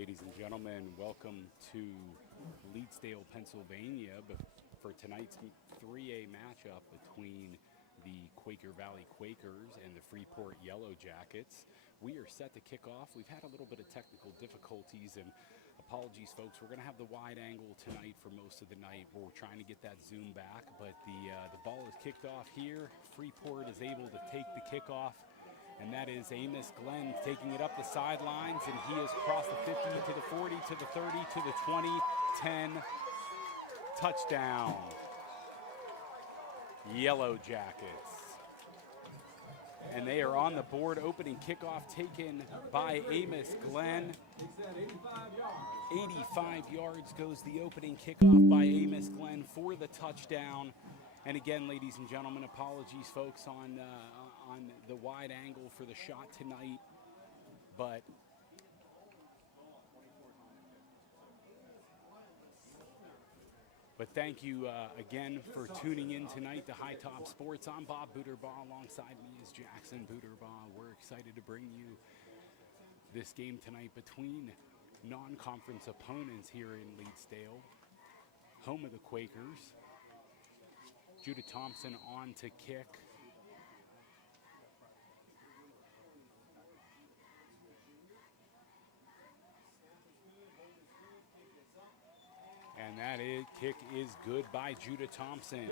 Ladies and gentlemen, welcome to Leedsdale, Pennsylvania for tonight's 3A matchup between the Quaker Valley Quakers and the Freeport Yellowjackets. We are set to kick off. We've had a little bit of technical difficulties, and apologies, folks. We're going to have the wide angle tonight for most of the night. We're trying to get that zoom back, but the ball is kicked off here. Freeport is able to take the kickoff, and that is Amos Glenn taking it up the sidelines, and he has crossed the 50 to the 40 to the 30 to the 20, 10, touchdown. Yellowjackets. And they are on the board. Opening kickoff taken by Amos Glenn. 85 yards goes the opening kickoff by Amos Glenn for the touchdown. And again, ladies and gentlemen, apologies, folks, on the wide angle for the shot tonight. But thank you again for tuning in tonight to High Top Sports. I'm Bob Booterbaugh. Alongside me is Jackson Booterbaugh. We're excited to bring you this game tonight between non-conference opponents here in Leedsdale, home of the Quakers. Judah Thompson on to kick. And that kick is good by Judah Thompson.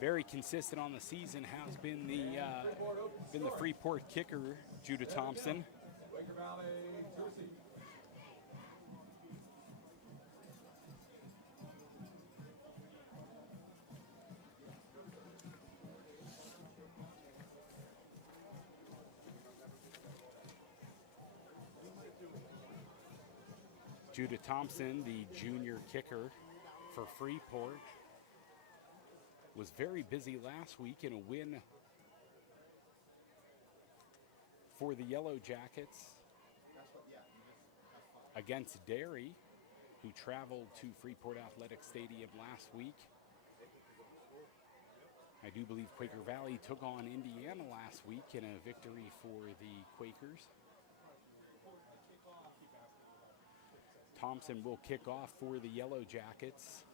Very consistent on the season has been the Freeport kicker, Judah Thompson. Judah Thompson, the junior kicker for Freeport, was very busy last week in a win for the Yellowjackets against Derry, who traveled to Freeport Athletic Stadium last week. I do believe Quaker Valley took on Indiana last week in a victory for the Quakers. Thompson will kick off for the Yellowjackets.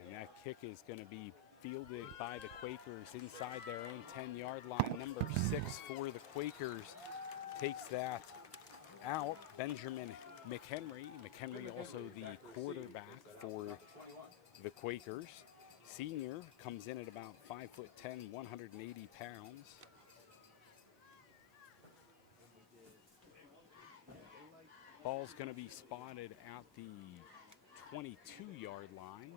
And that kick is going to be fielded by the Quakers inside their own 10-yard line. Number 6 for the Quakers takes that out. Benjamin McHenry. McHenry also the quarterback for the Quakers. Senior comes in at about 5'10", 180 pounds. Ball's going to be spotted at the 22-yard line.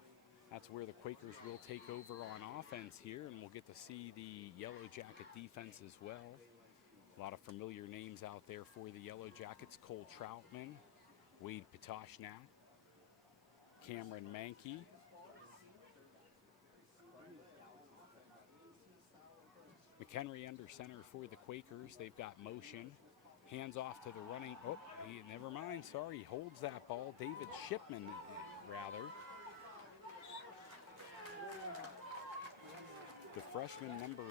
That's where the Quakers will take over on offense here, and we'll get to see the Yellowjacket defense as well. A lot of familiar names out there for the Yellowjackets. Cole Troutman, Wade Patoshnak, Cameron Mankey. McHenry under center for the Quakers. They've got motion. Hands off to the running. Oh, never mind. Sorry, he holds that ball. David Shipman, rather. The freshman number.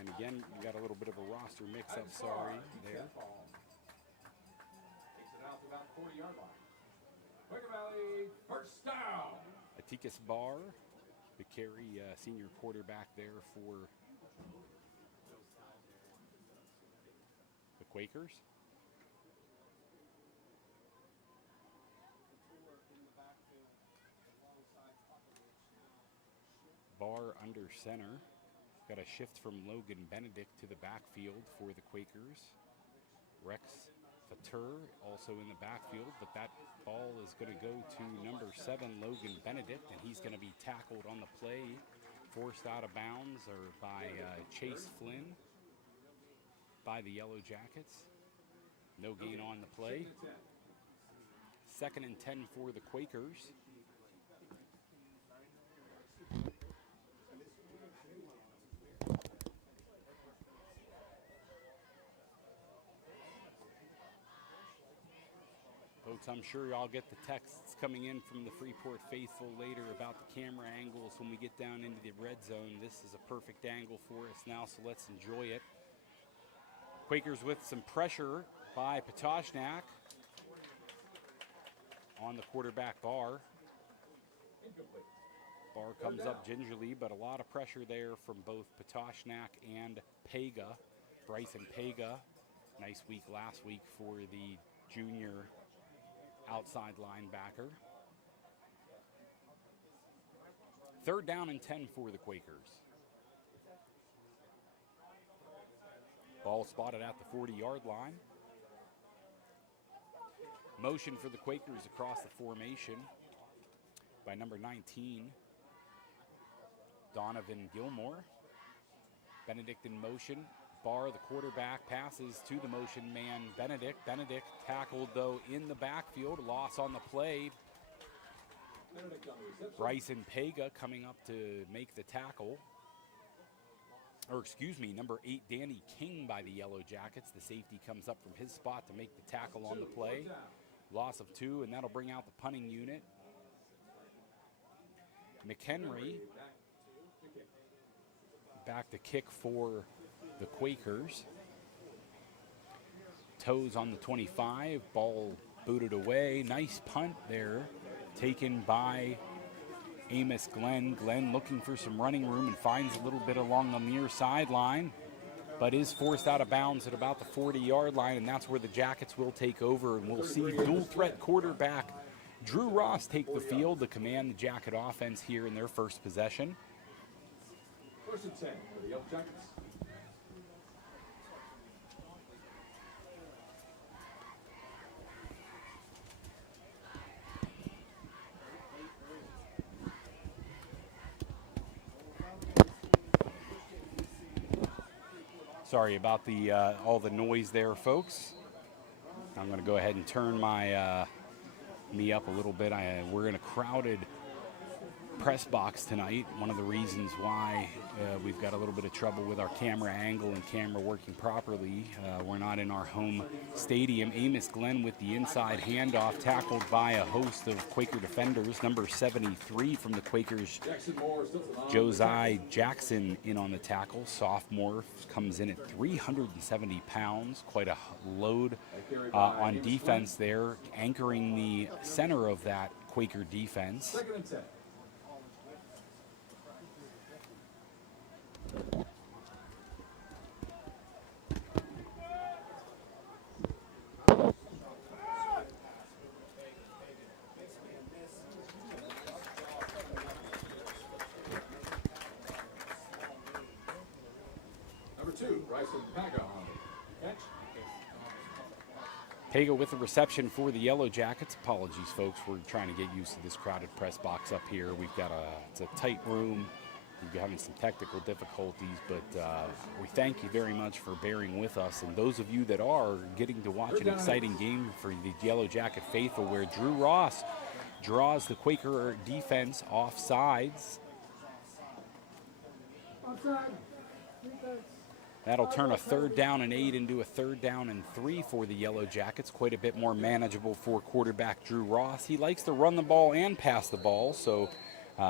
And again, we got a little bit of a roster mix-up. Sorry, there. Takes it out to about the 40-yard line. Quaker Valley, first down. Atticus Barr, the carry senior quarterback there for the Quakers. Barr under center. Got a shift from Logan Benedict to the backfield for the Quakers. Rex Fatur also in the backfield, but that ball is going to go to number 7, Logan Benedict, and he's going to be tackled on the play, forced out of bounds or by Chase Flynn by the Yellowjackets. No gain on the play. 2nd and 10 for the Quakers. folks, I'm sure y'all get the texts coming in from the Freeport faithful later about the camera angles when we get down into the red zone. This is a perfect angle for us now, so let's enjoy it. Quakers with some pressure by Patoshnak on the quarterback bar. Bar comes up gingerly, but a lot of pressure there from both Patoshnak and Pega. Bryson Pega, nice week last week for the junior outside linebacker. 3rd down and 10 for the Quakers. Ball spotted at the 40-yard line. Motion for the Quakers across the formation by number 19, Donovan Gilmore. Benedict in motion. Barr, the quarterback, passes to the motion man, Benedict. Benedict tackled, though, in the backfield. Loss on the play. Bryson Pega coming up to make the tackle. Or, excuse me, number 8, Danny King by the Yellowjackets. The safety comes up from his spot to make the tackle on the play. Loss of 2, and that'll bring out the punting unit. McHenry back to kick for the Quakers. Toes on the 25, ball booted away. Nice punt there, taken by Amos Glenn. Glenn looking for some running room and finds a little bit along the near sideline, but is forced out of bounds at about the 40-yard line, and that's where the Jackets will take over, and we'll see dual threat quarterback Drew Ross take the field to command the Jacket offense here in their first possession. 1st and 10 for the Yellowjackets. Sorry about the all the noise there, folks. I'm going to go ahead and turn my me up a little bit. We're in a crowded press box tonight. One of the reasons why we've got a little bit of trouble with our camera angle and camera working properly. We're not in our home stadium. Amos Glenn with the inside handoff, tackled by a host of Quaker defenders. Number 73 from the Quakers, Josiah Jackson, in on the tackle. Sophomore, comes in at 370 pounds. Quite a load on defense there, anchoring the center of that Quaker defense. 2nd and 10. Number 2, Bryson Pega on the catch. Pega with the reception for the Yellowjackets. Apologies, folks. We're trying to get used to this crowded press box up here. We've got it's a tight room. We're having some technical difficulties, but we thank you very much for bearing with us. And those of you that are getting to watch an exciting game for the Yellowjacket faithful, where Drew Ross draws the Quaker defense off sides. That'll turn a 3rd down and 8 into a 3rd down and 3 for the Yellowjackets. Quite a bit more manageable for quarterback Drew Ross. He likes to run the ball and pass the ball, so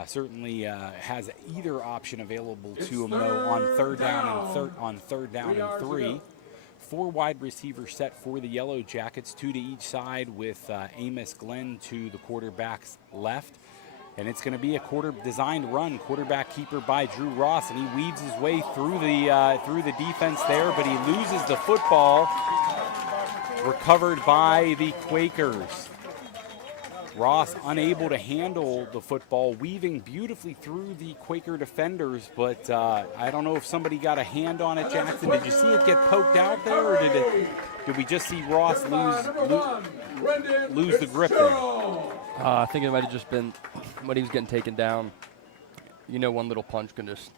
certainly has either option available to him, though, on 3rd down and 3. 4 wide receivers set for the Yellowjackets, 2 to each side, with Amos Glenn to the quarterback's left. And it's going to be a quarter-designed run, quarterback keeper by Drew Ross, and he weaves his way through the defense there, but he loses the football, recovered by the Quakers. Ross unable to handle the football, weaving beautifully through the Quaker defenders, but I don't know if somebody got a hand on it, Jackson. Did you see it get poked out there, or did we just see Ross lose the grip there? I think it might have just been when he was getting taken down. You know, one little punch can just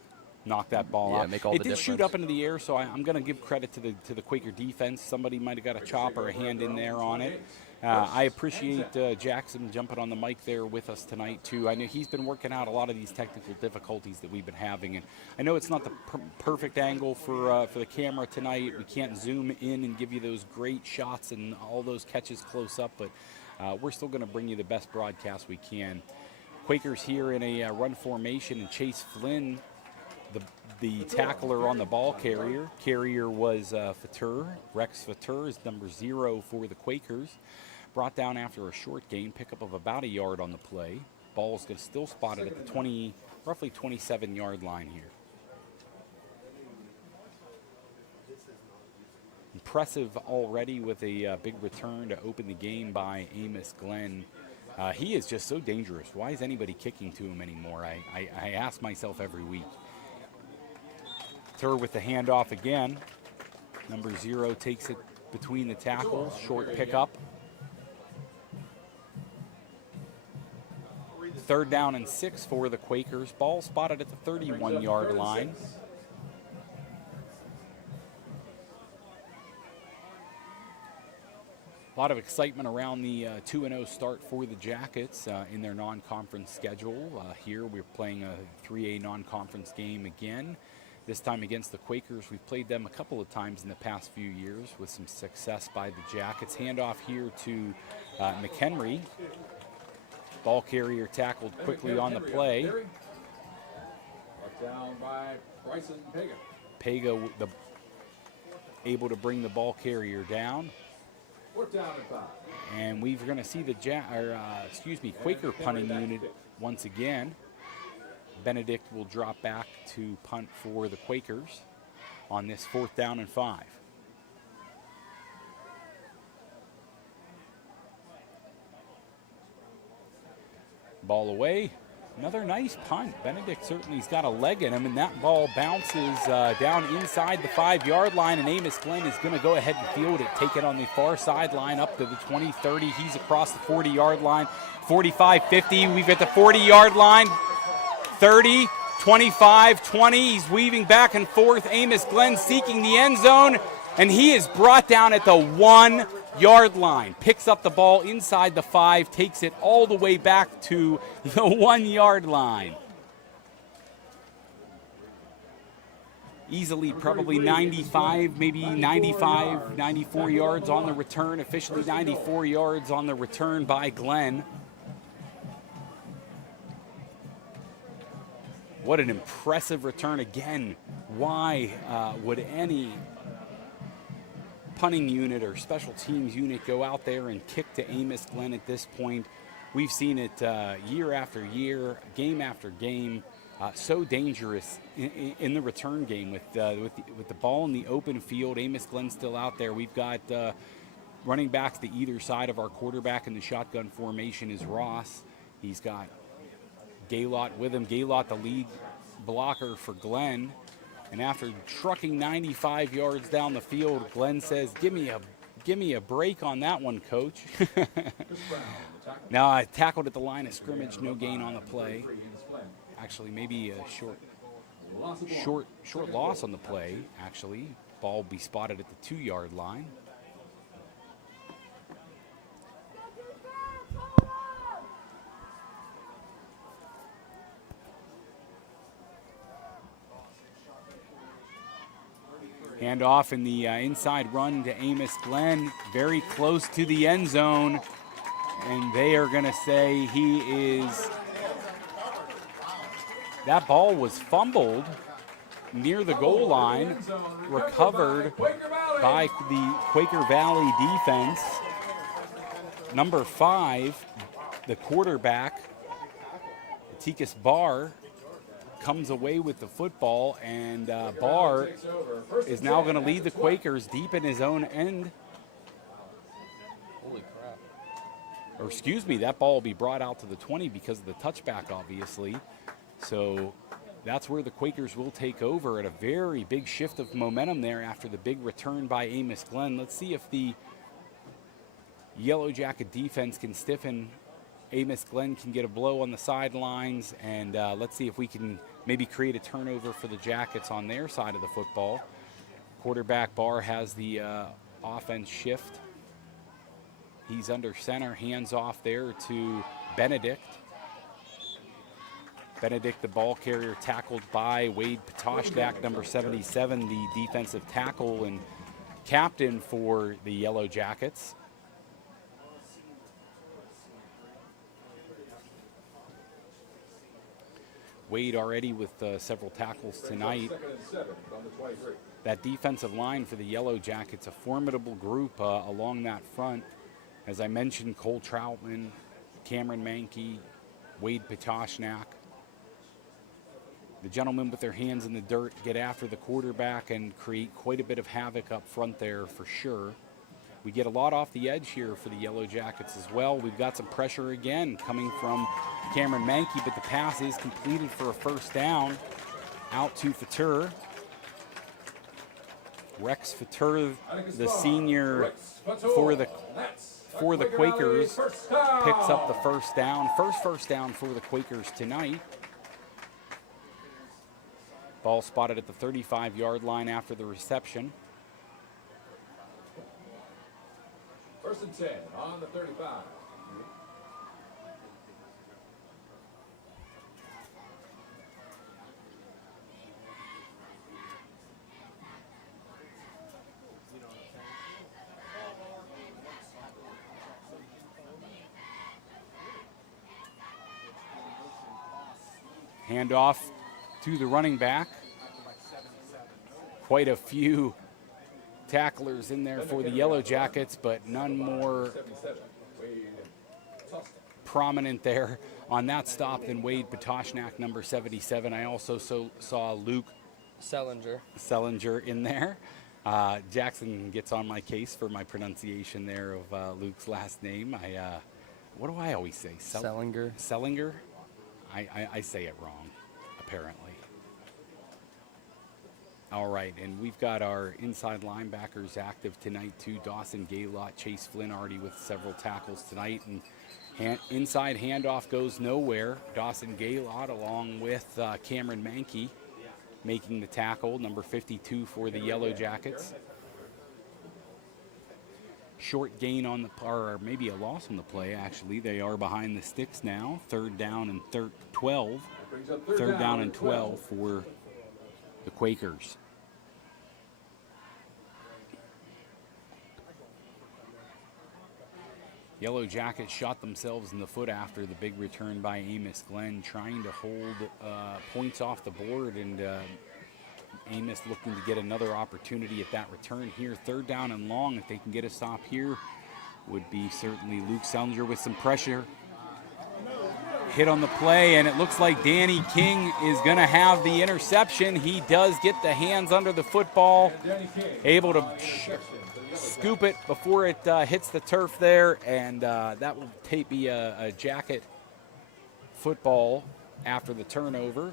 knock that ball out. Make all the difference. It did shoot up into the air, so I'm going to give credit to the Quaker defense. Somebody might have got a chop or a hand in there on it. I appreciate Jackson jumping on the mic there with us tonight, too. I know he's been working out a lot of these technical difficulties that we've been having. And I know it's not the perfect angle for the camera tonight. We can't zoom in and give you those great shots and all those catches close up, but we're still going to bring you the best broadcast we can. Quakers here in a run formation, and Chase Flynn, the tackler on the ball carrier. Carrier was Fatur. Rex Fatur is number 0 for the Quakers. Brought down after a short gain, pickup of about a yard on the play. Ball's still spotted at the roughly 27-yard line here. Impressive already with a big return to open the game by Amos Glenn. He is just so dangerous. Why is anybody kicking to him anymore? I ask myself every week. Tur with the handoff again. Number 0 takes it between the tackles. Short pickup. 3rd down and 6 for the Quakers. Ball spotted at the 31-yard line. A lot of excitement around the 2-0 start for the Jackets in their non-conference schedule. Here we're playing a 3A non-conference game again, this time against the Quakers. We've played them a couple of times in the past few years with some success by the Jackets. Handoff here to McHenry. Ball carrier tackled quickly on the play. Brought down by Bryson Pega. Pega able to bring the ball carrier down. 4th down and 5. And we're going to see the Quaker punting unit once again. Benedict will drop back to punt for the Quakers on this 4th down and 5. Ball away. Another nice punt. Benedict certainly's got a leg in him, and that ball bounces down inside the 5-yard line, and Amos Glenn is going to go ahead and field it, take it on the far sideline up to the 20, 30. He's across the 40-yard line, 45, 50. We've got the 40-yard line, 30, 25, 20. He's weaving back and forth. Amos Glenn seeking the end zone, and he is brought down at the 1-yard line. Picks up the ball inside the 5, takes it all the way back to the 1-yard line. Easily probably 95, maybe 95, 94 yards on the return. Officially 94 yards on the return by Glenn. What an impressive return again. Why would any punting unit or special teams unit go out there and kick to Amos Glenn at this point? We've seen it year after year, game after game. So dangerous in the return game with the ball in the open field. Amos Glenn still out there. We've got running backs to either side of our quarterback in the shotgun formation is Ross. He's got Gaylott with him. Gaylott the lead blocker for Glenn. And after trucking 95 yards down the field, Glenn says, give me a break on that one, coach. Now I tackled at the line of scrimmage, no gain on the play. Actually, maybe a short loss on the play, actually. Ball will be spotted at the 2-yard line. Hand off in the inside run to Amos Glenn, very close to the end zone. And they are going to say he is... That ball was fumbled near the goal line, recovered by the Quaker Valley defense. Number 5, the quarterback, Tikus Barr, comes away with the football, and Barr is now going to lead the Quakers deep in his own end. Holy crap. Or excuse me, that ball will be brought out to the 20 because of the touchback, obviously. So that's where the Quakers will take over at a very big shift of momentum there after the big return by Amos Glenn. Let's see if the Yellowjacket defense can stiffen. Amos Glenn can get a blow on the sidelines, and let's see if we can maybe create a turnover for the Jackets on their side of the football. Quarterback Barr has the offense shift. He's under center, hands off there to Benedict. Benedict, the ball carrier, tackled by Wade Patoshdak, number 77, the defensive tackle and captain for the Yellowjackets. Wade already with several tackles tonight. Second and 7 on the 23. That defensive line for the Yellowjackets, a formidable group along that front. As I mentioned, Cole Troutman, Cameron Mankey, Wade Patoshnak. The gentlemen with their hands in the dirt get after the quarterback and create quite a bit of havoc up front there for sure. We get a lot off the edge here for the Yellowjackets as well. We've got some pressure again coming from Cameron Mankey, but the pass is completed for a first down out to Fatur. Rex Fatur, the senior for the Quakers, picks up the first down. First down for the Quakers tonight. Ball spotted at the 35-yard line after the reception. First and 10 on the 35. Handoff to the running back. Quite a few tacklers in there for the Yellowjackets, but none more prominent there on that stop than Wade Patoshnak, number 77. I also saw Luke Sellinger in there. Jackson gets on my case for my pronunciation there of Luke's last name. What do I always say? Sellinger. Sellinger? I say it wrong, apparently. All right, and we've got our inside linebackers active tonight too. Dawson Gaylott, Chase Flynn already with several tackles tonight, and inside handoff goes nowhere. Dawson Gaylott along with Cameron Mankey making the tackle, number 52 for the Yellowjackets. Short gain on the, or maybe a loss on the play, actually. They are behind the sticks now. Third down and 12. Third down and 12 for the Quakers. Yellowjackets shot themselves in the foot after the big return by Amos Glenn, trying to hold points off the board, and Amos looking to get another opportunity at that return here. Third down and long, if they can get a stop here, would be certainly Luke Sellinger with some pressure. Hit on the play, and it looks like Danny King is going to have the interception. He does get the hands under the football, able to scoop it before it hits the turf there, and that will be a Jacket football after the turnover.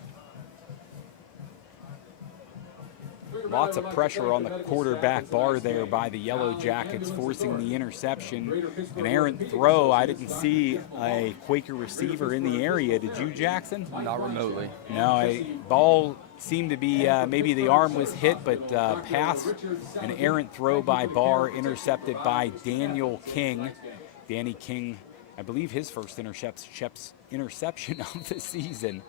Lots of pressure on the quarterback bar there by the Yellowjackets, forcing the interception. An errant throw. I didn't see a Quaker receiver in the area. Did you, Jackson? Not remotely. No, ball seemed to be, maybe the arm was hit, but pass, an errant throw by Barr, intercepted by Daniel King. Danny King, I believe his first interception of the season.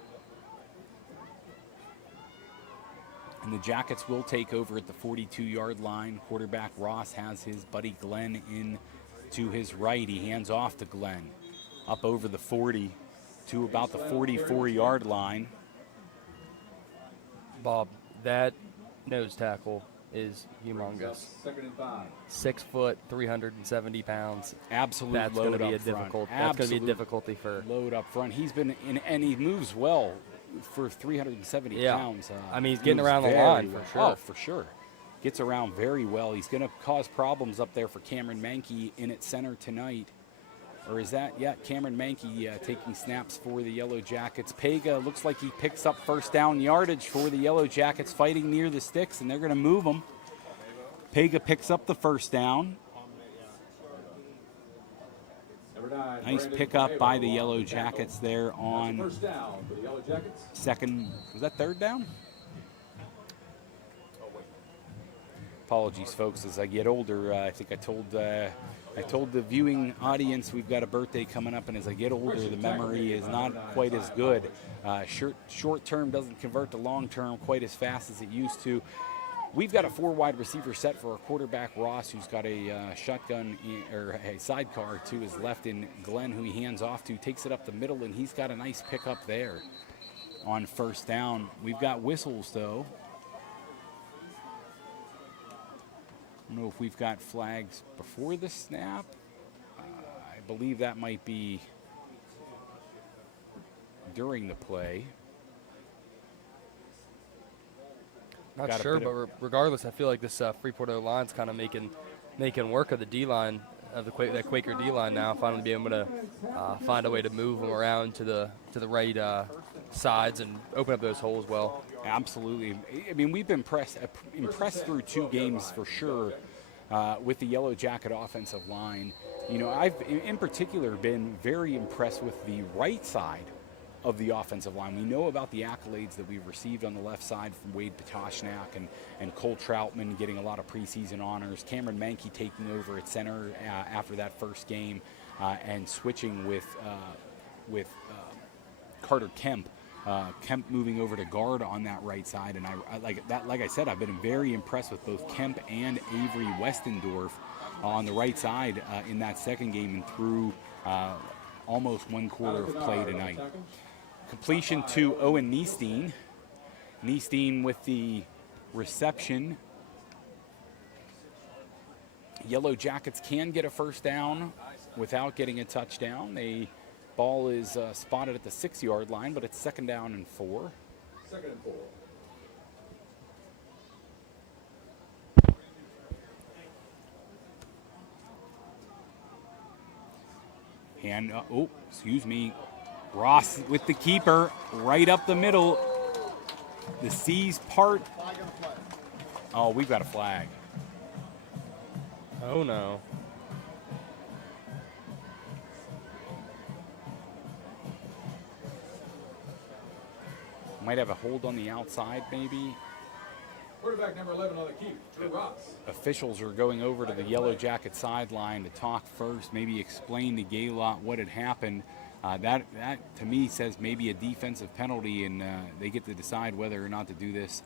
And the Jackets will take over at the 42-yard line. Quarterback Ross has his buddy Glenn in to his right. He hands off to Glenn up over the 40 to about the 44-yard line. Bob, that nose tackle is humongous. 6 foot, 370 pounds. Absolute That's load going to be up front. That's going to be a difficulty for load up front. He's been in, and he moves well for 370 pounds. I mean, he's getting around the line for sure. Oh, for sure. Gets around very well. He's going to cause problems up there for Cameron Mankey in at center tonight. Or is that, Cameron Mankey taking snaps for the Yellowjackets. Pega looks like he picks up first down yardage for the Yellowjackets, fighting near the sticks, and they're going to move him. Pega picks up the first down. Nice pickup by the Yellowjackets there on second. Was that third down? Apologies, folks. As I get older, I think I told the viewing audience we've got a birthday coming up, and as I get older, the memory is not quite as good. Short term doesn't convert to long term quite as fast as it used to. We've got a 4 wide receiver set for our quarterback Ross, who's got a shotgun or a sidecar to his left in Glenn, who he hands off to, takes it up the middle, and he's got a nice pickup there. on first down. We've got whistles, though. I don't know if we've got flags before the snap. I believe that might be during the play. Not Got a sure, bit but of- regardless, I feel like this Freeport O-line's kind of making work of the D-line, of that Quaker D-line now, finally being able to find a way to move them around to the right sides and open up those holes well. Absolutely. I mean, we've been impressed through 2 games for sure with the Yellow Jacket offensive line. You know, I've in particular been very impressed with the right side of the offensive line. We know about the accolades that we've received on the left side from Wade Patoshnak and Cole Troutman getting a lot of preseason honors. Cameron Mankey taking over at center after that first game and switching with Carter Kemp. Kemp moving over to guard on that right side, and I like that. Like I said, I've been very impressed with both Kemp and Avery Westendorf on the right side in that second game and through almost 1 quarter of play tonight. Completion to Owen Niestein. Niestein with the reception. Yellow Jackets can get a first down without getting a touchdown. The ball is spotted at the 6-yard line, but it's 2nd down and 4. 2nd and 4. And, excuse me, Ross with the keeper right up the middle. The C's part. Oh, we've got a flag. Oh, no. Might have a hold on the outside, maybe. Quarterback number 11 on the keep, Drew Ross. Officials are going over to the Yellow Jacket sideline to talk first, maybe explain to Gaylott what had happened. That to me says maybe a defensive penalty, and they get to decide whether or not to do this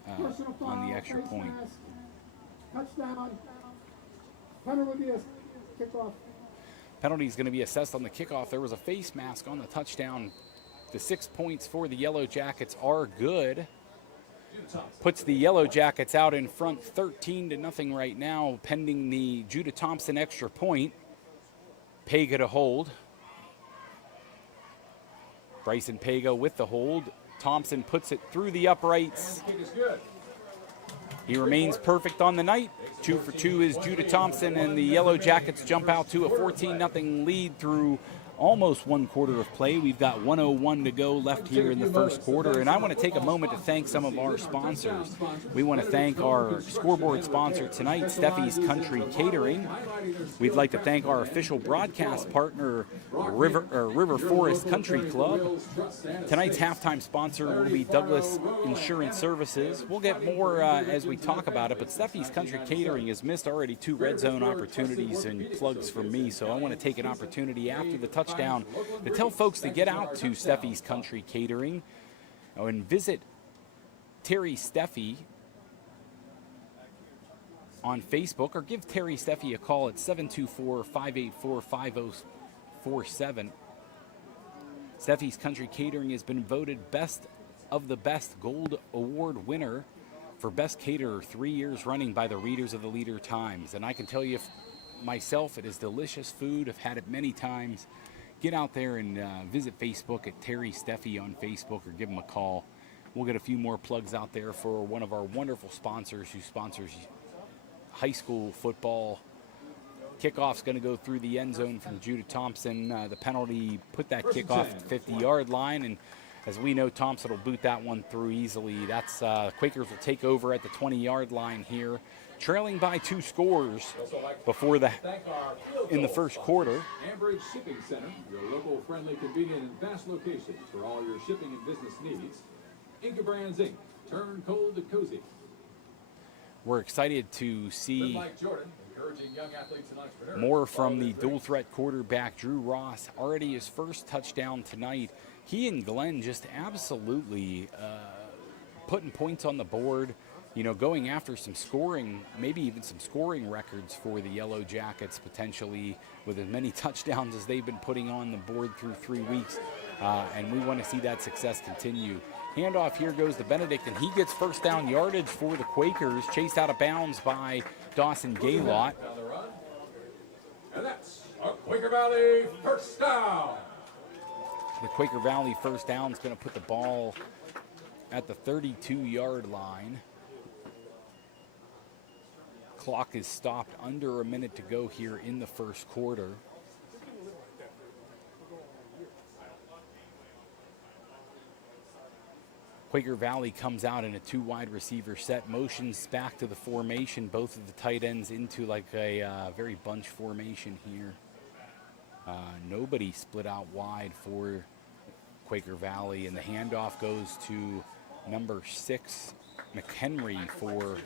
on the extra point. Touchdown. Penalty will be a kickoff. Penalty is going to be assessed on the kickoff. There was a face mask on the touchdown. The 6 points for the Yellow Jackets are good. Puts the Yellow Jackets out in front 13-0 right now, pending the Judah Thompson extra point. Pega to hold. Bryson Pega with the hold. Thompson puts it through the uprights. Kick is good. He remains perfect on the night. 2 for 2 is Judah Thompson, and the Yellow Jackets jump out to a 14-0 lead through almost 1 quarter of play. We've got 1:01 to go left here in the first quarter, and I want to take a moment to thank some of our sponsors. We want to thank our scoreboard sponsor tonight, Steffi's Country Catering. We'd like to thank our official broadcast partner, River Forest Country Club. Tonight's halftime sponsor will be Douglas Insurance Services. We'll get more as we talk about it, but Steffi's Country Catering has missed already 2 red zone opportunities and plugs from me, so I want to take an opportunity after the touchdown to tell folks to get out to Steffi's Country Catering and visit Terry Steffi on Facebook, or give Terry Steffi a call at 724-584-5047. Steffi's Country Catering has been voted Best of the Best Gold Award winner for Best Caterer 3 years running by the readers of the Leader Times. And I can tell you myself, it is delicious food. I've had it many times. Get out there and visit Facebook at Terry Steffi on Facebook, or give them a call. We'll get a few more plugs out there for one of our wonderful sponsors who sponsors high school football. Kickoff's going to go through the end zone from Judah Thompson. The penalty put that kickoff at the 50-yard line, and as we know, Thompson will boot that one through easily. That's Quakers will take over at the 20-yard line here, trailing by 2 scores before in the first quarter. Ambridge Shipping Center, your local, friendly, convenient, and fast location for all your shipping and business needs. Inca Brands Inc. Turn cold to cozy. We're excited to see Mike Jordan, encouraging young athletes and entrepreneurs. more from the dual-threat quarterback, Drew Ross. Already his first touchdown tonight. He and Glenn just absolutely putting points on the board, you know, going after some scoring, maybe even some scoring records for the Yellow Jackets, potentially with as many touchdowns as they've been putting on the board through 3 weeks. And we want to see that success continue. Handoff here goes to Benedict, and he gets first down yardage for the Quakers, chased out of bounds by Dawson Gaylott. Down the run. And that's a Quaker Valley first down. The Quaker Valley first down is going to put the ball at the 32-yard line. Clock is stopped under a minute to go here in the first quarter. Quaker Valley comes out in a 2 wide receiver set, motions back to the formation, both of the tight ends into like a very bunch formation here. Nobody split out wide for Quaker Valley, and the handoff goes to number 6, McHenry for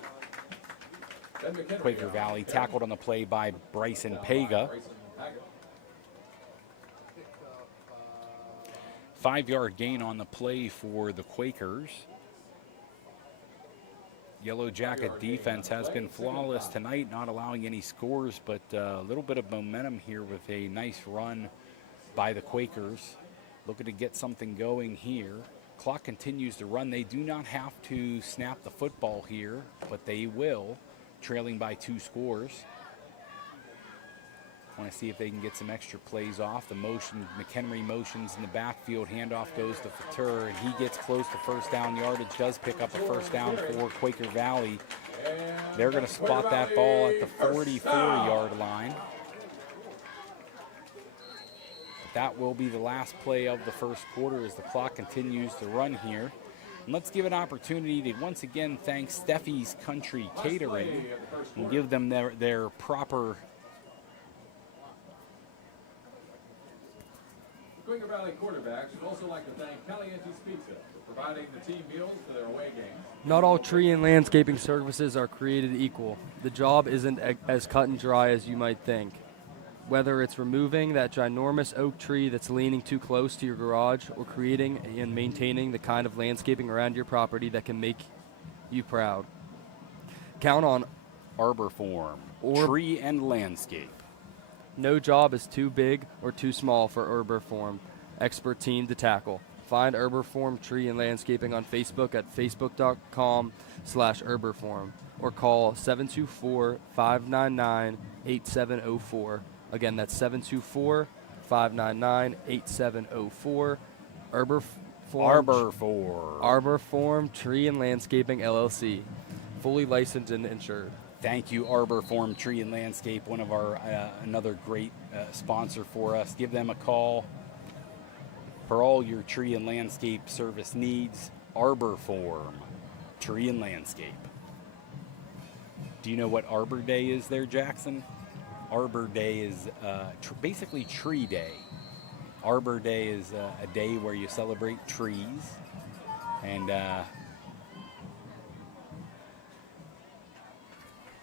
Quaker Valley, tackled on the play by Bryson Pega. 5-yard gain on the play for the Quakers. Yellowjacket defense has been flawless tonight, not allowing any scores, but a little bit of momentum here with a nice run by the Quakers. Looking to get something going here. Clock continues to run. They do not have to snap the football here, but they will, trailing by 2 scores. Want to see if they can get some extra plays off. The motion, McHenry motions in the backfield. Handoff goes to Fatur, and he gets close to first down yardage, does pick up a first down for Quaker Valley. They're going to spot that ball at the 44-yard line. That will be the last play of the first quarter as the clock continues to run here. And let's give an opportunity to once again thank Steffi's Country Catering and give them their proper Quaker Valley quarterbacks would also like to thank Caliente's Pizza for providing the team meals for their away games. Not all tree and landscaping services are created equal. The job isn't as cut and dry as you might think. Whether it's removing that ginormous oak tree that's leaning too close to your garage, or creating and maintaining the kind of landscaping around your property that can make you proud. Count on Arborform, or Tree and Landscape. No job is too big or too small for Arborform expert team to tackle. Find Arborform Tree and Landscaping on Facebook at facebook.com/Arborform or call 724-599-8704. Again, that's 724-599-8704. Arborform Tree and Landscaping LLC, fully licensed and insured. Thank you, Arborform Tree and Landscape, one of our another great sponsor for us. Give them a call for all your tree and landscape service needs. Arborform Tree and Landscape. Do you know what Arbor Day is there, Jackson? Arbor Day is basically Tree Day. Arbor Day is a day where you celebrate trees, and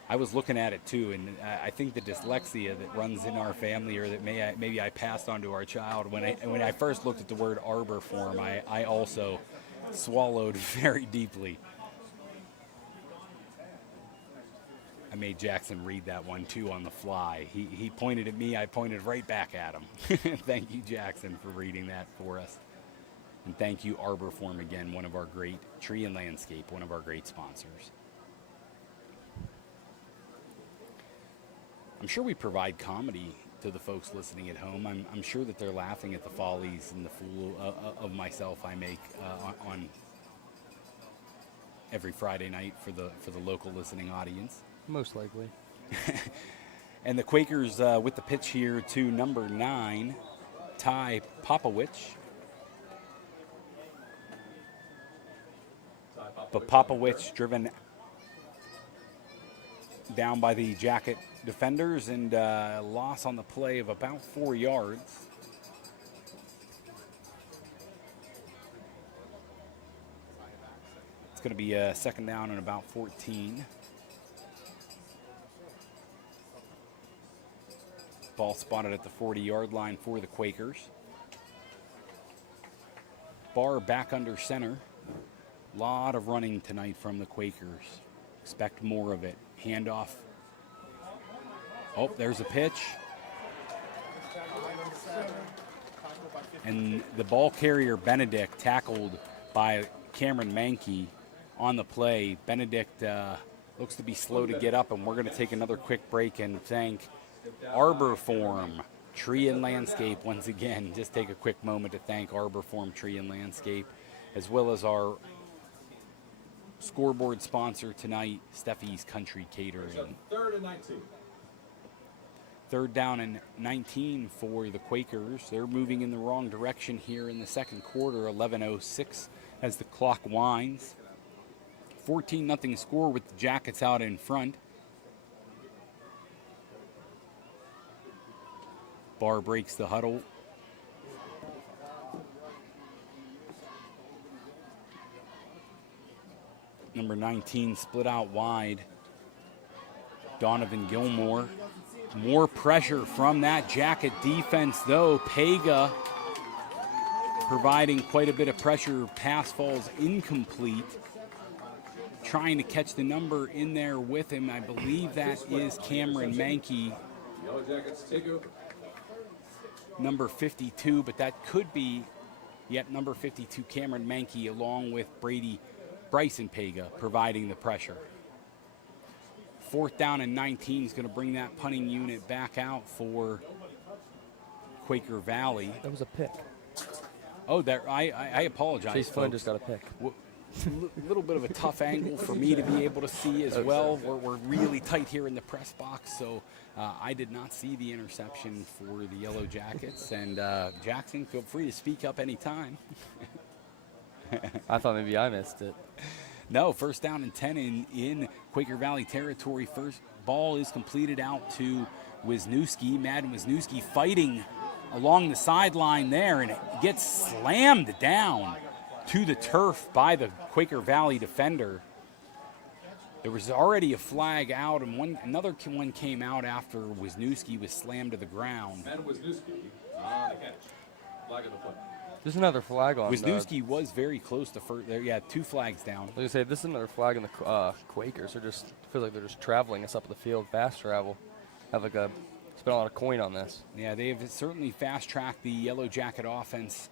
I was looking at it too, and I think the dyslexia that runs in our family, or that maybe I passed on to our child, when I first looked at the word Arborform, I also swallowed very deeply. I made Jackson read that one too on the fly. He pointed at me, I pointed right back at him. Thank you, Jackson, for reading that for us. And thank you, Arborform, again, one of our great tree and landscape, one of our great sponsors. I'm sure we provide comedy to the folks listening at home. I'm sure that they're laughing at the follies and the fool of myself I make on every Friday night for the local listening audience. Most likely. And the Quakers with the pitch here to number 9, Ty Popowich. But Popowich driven down by the Jacket defenders, and loss on the play of about 4 yards. It's going to be a second down and about 14. Ball spotted at the 40-yard line for the Quakers. Barr back under center. Lot of running tonight from the Quakers. Expect more of it. Handoff. Oh, there's a pitch. And the ball carrier, Benedict, tackled by Cameron Mankey on the play. Benedict looks to be slow to get up, and we're going to take another quick break and thank Arbor Form Tree and Landscape once again. Just take a quick moment to thank Arbor Form Tree and Landscape, as well as our scoreboard sponsor tonight, Steffi's Country Catering. Third and 19. Third down and 19 for the Quakers. They're moving in the wrong direction here in the second quarter. 11:06 as the clock winds. 14-0 score with the Jackets out in front. Barr breaks the huddle. Number 19 split out wide. Donovan Gilmore. More pressure from that Jacket defense, though. Pega providing quite a bit of pressure. Pass falls incomplete. Trying to catch the number in there with him. I believe that is Cameron Mankey, Yellowjackets take over. number 52, but that could be yet number 52, Cameron Mankey, along with Bryson Pega providing the pressure. Fourth down and 19 is going to bring that punting unit back out for Quaker Valley. That was a pick. Oh, there. I apologize. Chase Flynn just got a pick. A little bit of a tough angle for me to be able to see as well. We're really tight here in the press box, so I did not see the interception for the Yellowjackets. And Jackson, feel free to speak up anytime. I thought maybe I missed it. No, first down and 10 in Quaker Valley territory. First ball is completed out to Wisniewski. Madden Wisniewski fighting along the sideline there, and it gets slammed down to the turf by the Quaker Valley defender. There was already a flag out, and another one came out after Wisniewski was slammed to the ground. And Wisniewski on the catch. Flag of the play. There's another flag on. Wisniewski was very close to first. There, yeah, 2 flags down. Like I say, this is another flag in the Quakers. They're just feel like they're just traveling us up the field, fast travel. Have like spent a lot of coin on this. Yeah, they have certainly fast-tracked the Yellow Jacket offense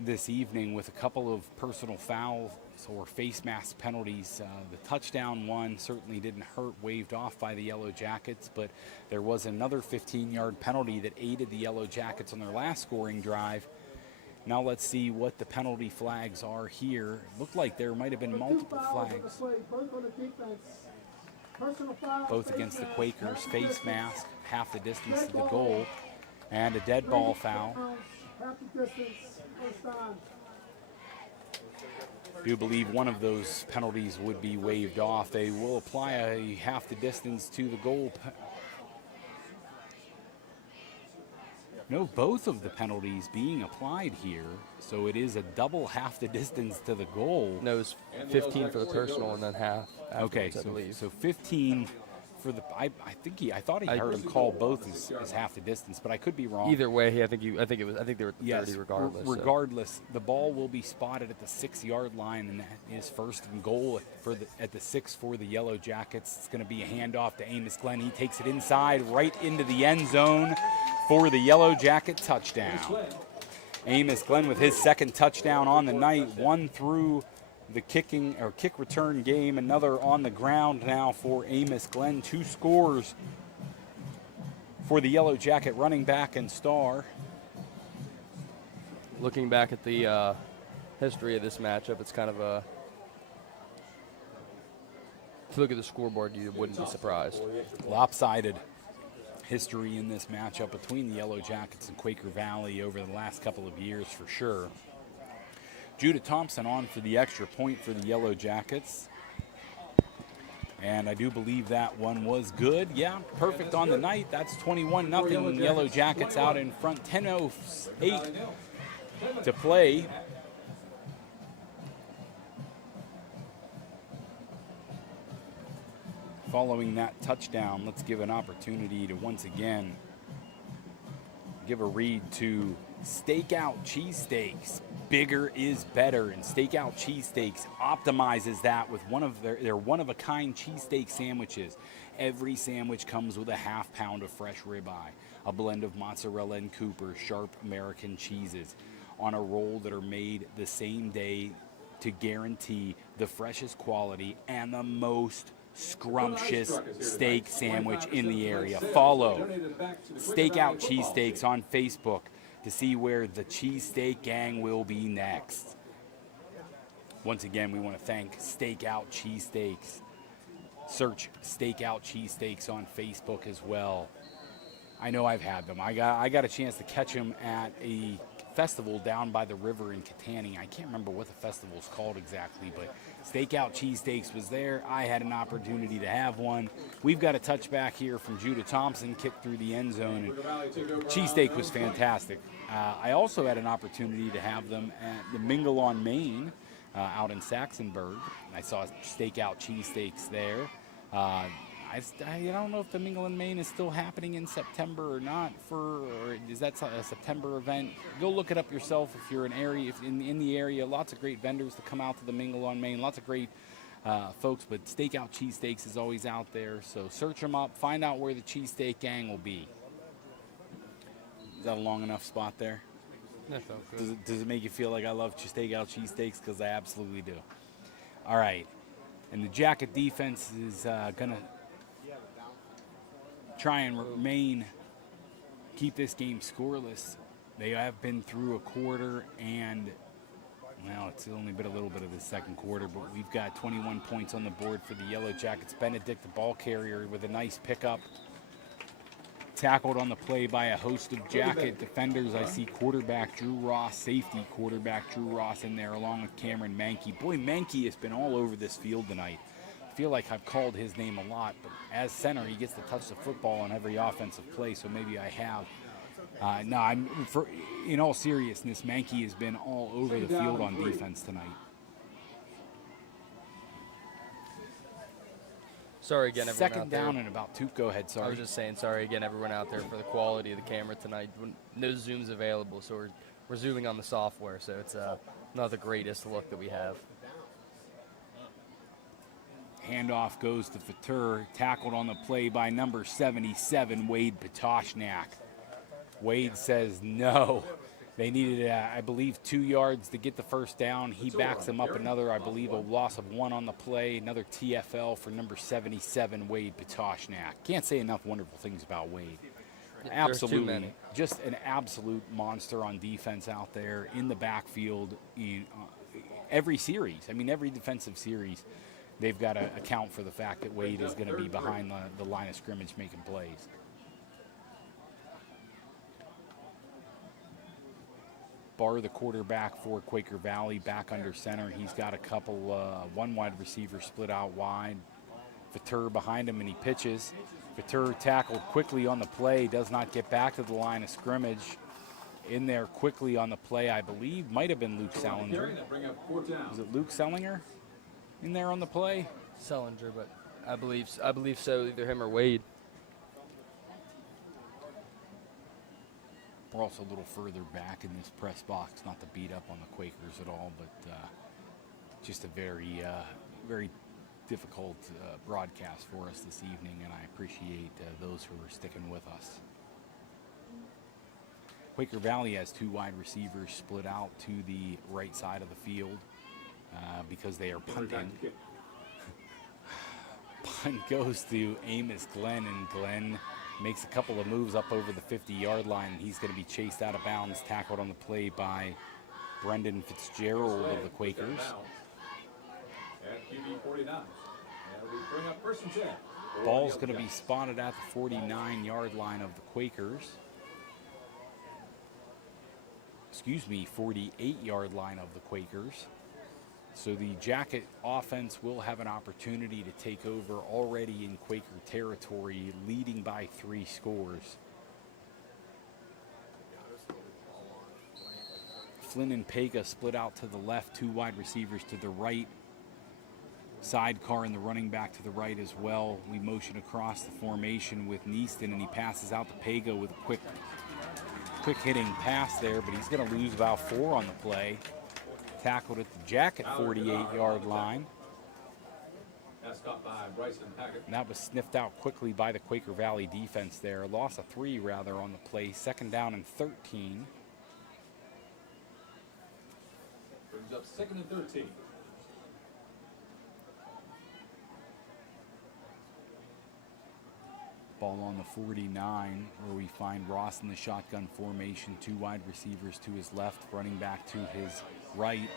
this evening with a couple of personal fouls or face mask penalties. The touchdown one certainly didn't hurt, waved off by the Yellow Jackets, but there was another 15-yard penalty that aided the Yellow Jackets on their last scoring drive. Now let's see what the penalty flags are here. Looked like there might have been multiple flags. Both against the Quakers. Face mask, half the distance to the goal, and a dead ball foul. I do believe one of those penalties would be waived off. They will apply a half the distance to the goal. No, both of the penalties being applied here, so it is a double half the distance to the goal. No, it was 15 for the personal and then half. Okay, so 15 for the. I thought he heard him call both as half the distance, but I could be wrong. Either way, I think they were at the 30 regardless. Regardless, the ball will be spotted at the 6-yard line, and that is first and goal at the 6 for the Yellow Jackets. It's going to be a handoff to Amos Glenn. He takes it inside, right into the end zone for the Yellow Jacket touchdown. Amos Glenn with his second touchdown on the night, one through the kick return game, another on the ground now for Amos Glenn. 2 scores for the Yellow Jacket running back and star. Looking back at the history of this matchup, it's kind of a. If you look at the scoreboard, you wouldn't be surprised. Lopsided history in this matchup between the Yellow Jackets and Quaker Valley over the last couple of years for sure. Judah Thompson on for the extra point for the Yellow Jackets. And I do believe that one was good. Yeah, perfect on the night. That's 21-0. Yellow Jackets out in front. 10:08 to play. Following that touchdown, let's give an opportunity to once again give a read to Stakeout Cheesesteaks. Bigger is better, and Stakeout Cheesesteaks optimizes that with one of their one-of-a-kind cheesesteak sandwiches. Every sandwich comes with a half pound of fresh ribeye, a blend of mozzarella and Cooper, sharp American cheeses on a roll that are made the same day to guarantee the freshest quality and the most scrumptious steak sandwich in the area. Follow Stakeout Cheesesteaks on Facebook to see where the cheesesteak gang will be next. Once again, we want to thank Stakeout Cheesesteaks. Search Stakeout Cheesesteaks on Facebook as well. I know I've had them. I got a chance to catch them at a festival down by the river in Catani. I can't remember what the festival's called exactly, but Stakeout Cheesesteaks was there. I had an opportunity to have one. We've got a touchback here from Judah Thompson, kicked through the end zone, and cheesesteak was fantastic. I also had an opportunity to have them at the Mingle on Main out in Saxonburg. I saw Stakeout Cheesesteaks there. I don't know if the Mingle in Maine is still happening in September or not, or is that a September event? Go look it up yourself if you're in the area. Lots of great vendors to come out to the Mingle on Maine. Lots of great folks, but Stakeout Cheesesteaks is always out there. So search them up, find out where the cheesesteak gang will be. Is that a long enough spot there? That felt good. Does it make you feel like I love Stakeout Cheesesteaks? Because I absolutely do. All right. And the Jacket defense is going to try and keep this game scoreless. They have been through a quarter, and, well, it's only been a little bit of the second quarter, but we've got 21 points on the board for the Yellowjackets. Benedict, the ball carrier, with a nice pickup. Tackled on the play by a host of Jacket defenders. I see quarterback Drew Ross, safety quarterback Drew Ross in there, along with Cameron Mankey. Boy, Mankey has been all over this field tonight. I feel like I've called his name a lot, but as center, he gets to touch the football on every offensive play, so maybe I have. In all seriousness, Mankey has been all over the field on defense tonight. Sorry again, everyone Second out there. down and about two. Go ahead, sorry. I was just saying sorry again, everyone out there, for the quality of the camera tonight. No zooms available, so we're zooming on the software, so it's not the greatest look that we have. Handoff goes to Fatur, tackled on the play by number 77, Wade Patoshnak. Wade says no. They needed, I believe, 2 yards to get the first down. He backs him up another, I believe, a loss of 1 on the play. Another TFL for number 77, Wade Patoshnak. Can't say enough wonderful things about Wade. Absolutely, just an absolute monster on defense out there in the backfield in every series. I mean, every defensive series, they've got to account for the fact that Wade is going to be behind the line of scrimmage making plays. Barr, the quarterback for Quaker Valley, back under center. He's got a couple, one wide receiver split out wide. Fatur behind him, and he pitches. Fatur tackled quickly on the play, does not get back to the line of scrimmage. In there quickly on the play, I believe, might have been Luke Sellinger. Was it Luke Sellinger in there on the play? Sellinger, but I believe so, either him or Wade. We're also a little further back in this press box, not to beat up on the Quakers at all, but just a very, very difficult broadcast for us this evening, and I appreciate those who are sticking with us. Quaker Valley has 2 wide receivers split out to the right side of the field because they are punting. Punt goes to Amos Glenn, and Glenn makes a couple of moves up over the 50-yard line. He's going to be chased out of bounds, tackled on the play by Brendan Fitzgerald of the Quakers. Ball's going to be spotted at the 49-yard line of the Quakers. 48-yard line of the Quakers. So the Jacket offense will have an opportunity to take over already in Quaker territory, leading by 3 scores. Flynn and Pega split out to the left, 2 wide receivers to the right. Sidecar and the running back to the right as well. We motion across the formation with Neaston, and he passes out to Pega with a quick hitting pass there, but he's going to lose about 4 on the play. Tackled at the Jacket 48-yard line. And that was sniffed out quickly by the Quaker Valley defense there. Loss of 3 rather on the play. Second down and 13. Brings up 2nd and 13. ball on the 49, where we find Ross in the shotgun formation, 2 wide receivers to his left, running back to his right,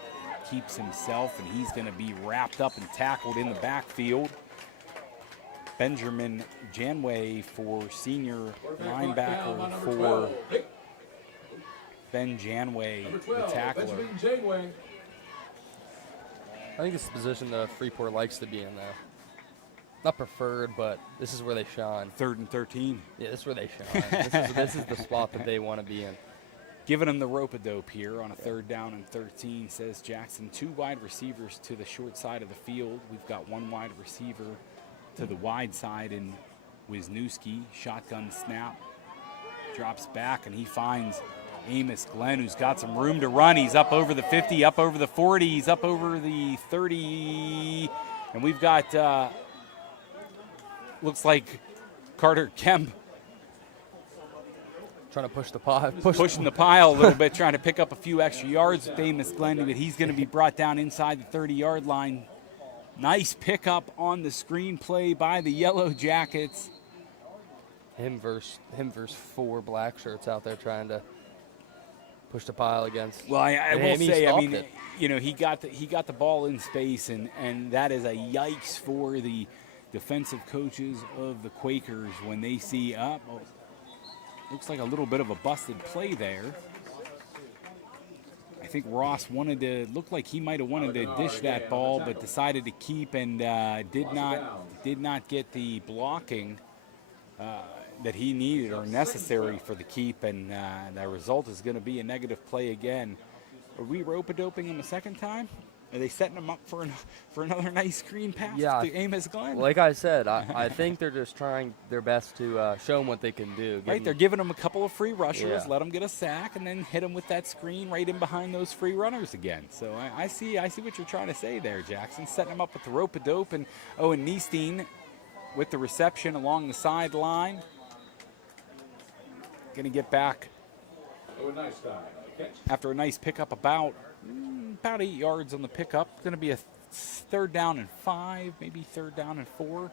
keeps himself, and he's going to be wrapped up and tackled in the backfield. Benjamin Janway for senior linebacker for Ben Janway, the tackler. I think it's the position the Freeport likes to be in, though. Not preferred, but this is where they shine. 3rd and 13. Yeah, this is where they shine. This is the spot that they want to be in. Giving him the rope-a-dope here on a 3rd down and 13, says Jackson. 2 wide receivers to the short side of the field. We've got 1 wide receiver to the wide side in Wisniewski. Shotgun snap. Drops back, and he finds Amos Glenn, who's got some room to run. He's up over the 50, up over the 40, he's up over the 30. And we've got, looks like Carter Kemp trying to push the pile. Pushing the pile a little bit, trying to pick up a few extra yards with Amos Glenn, but he's going to be brought down inside the 30-yard line. Nice pickup on the screen play by the Yellowjackets. Him versus 4 black shirts out there trying to push the pile against. Well, I will say, I mean, it. you know, he got the ball in space, and that is a yikes for the defensive coaches of the Quakers when they see up. Oh, looks like a little bit of a busted play there. I think Ross looked like he might have wanted to dish that ball, but decided to keep and did not get the blocking that he needed or necessary for the keep, and the result is going to be a negative play again. Are we rope-a-doping him a second time? Are they setting him up for another nice screen pass to Amos Glenn? Like I said, I think they're just trying their best to show him what they can do. Right, they're giving him a couple of free rushers, Yeah. let him get a sack, and then hit him with that screen right in behind those free runners again. So I see what you're trying to say there, Jackson. Setting him up with the rope-a-dope, and Owen Niestein with the reception along the sideline. Going to get back after a nice pickup, about 8 yards on the pickup. Going to be a 3rd down and 5, maybe 3rd down and 4.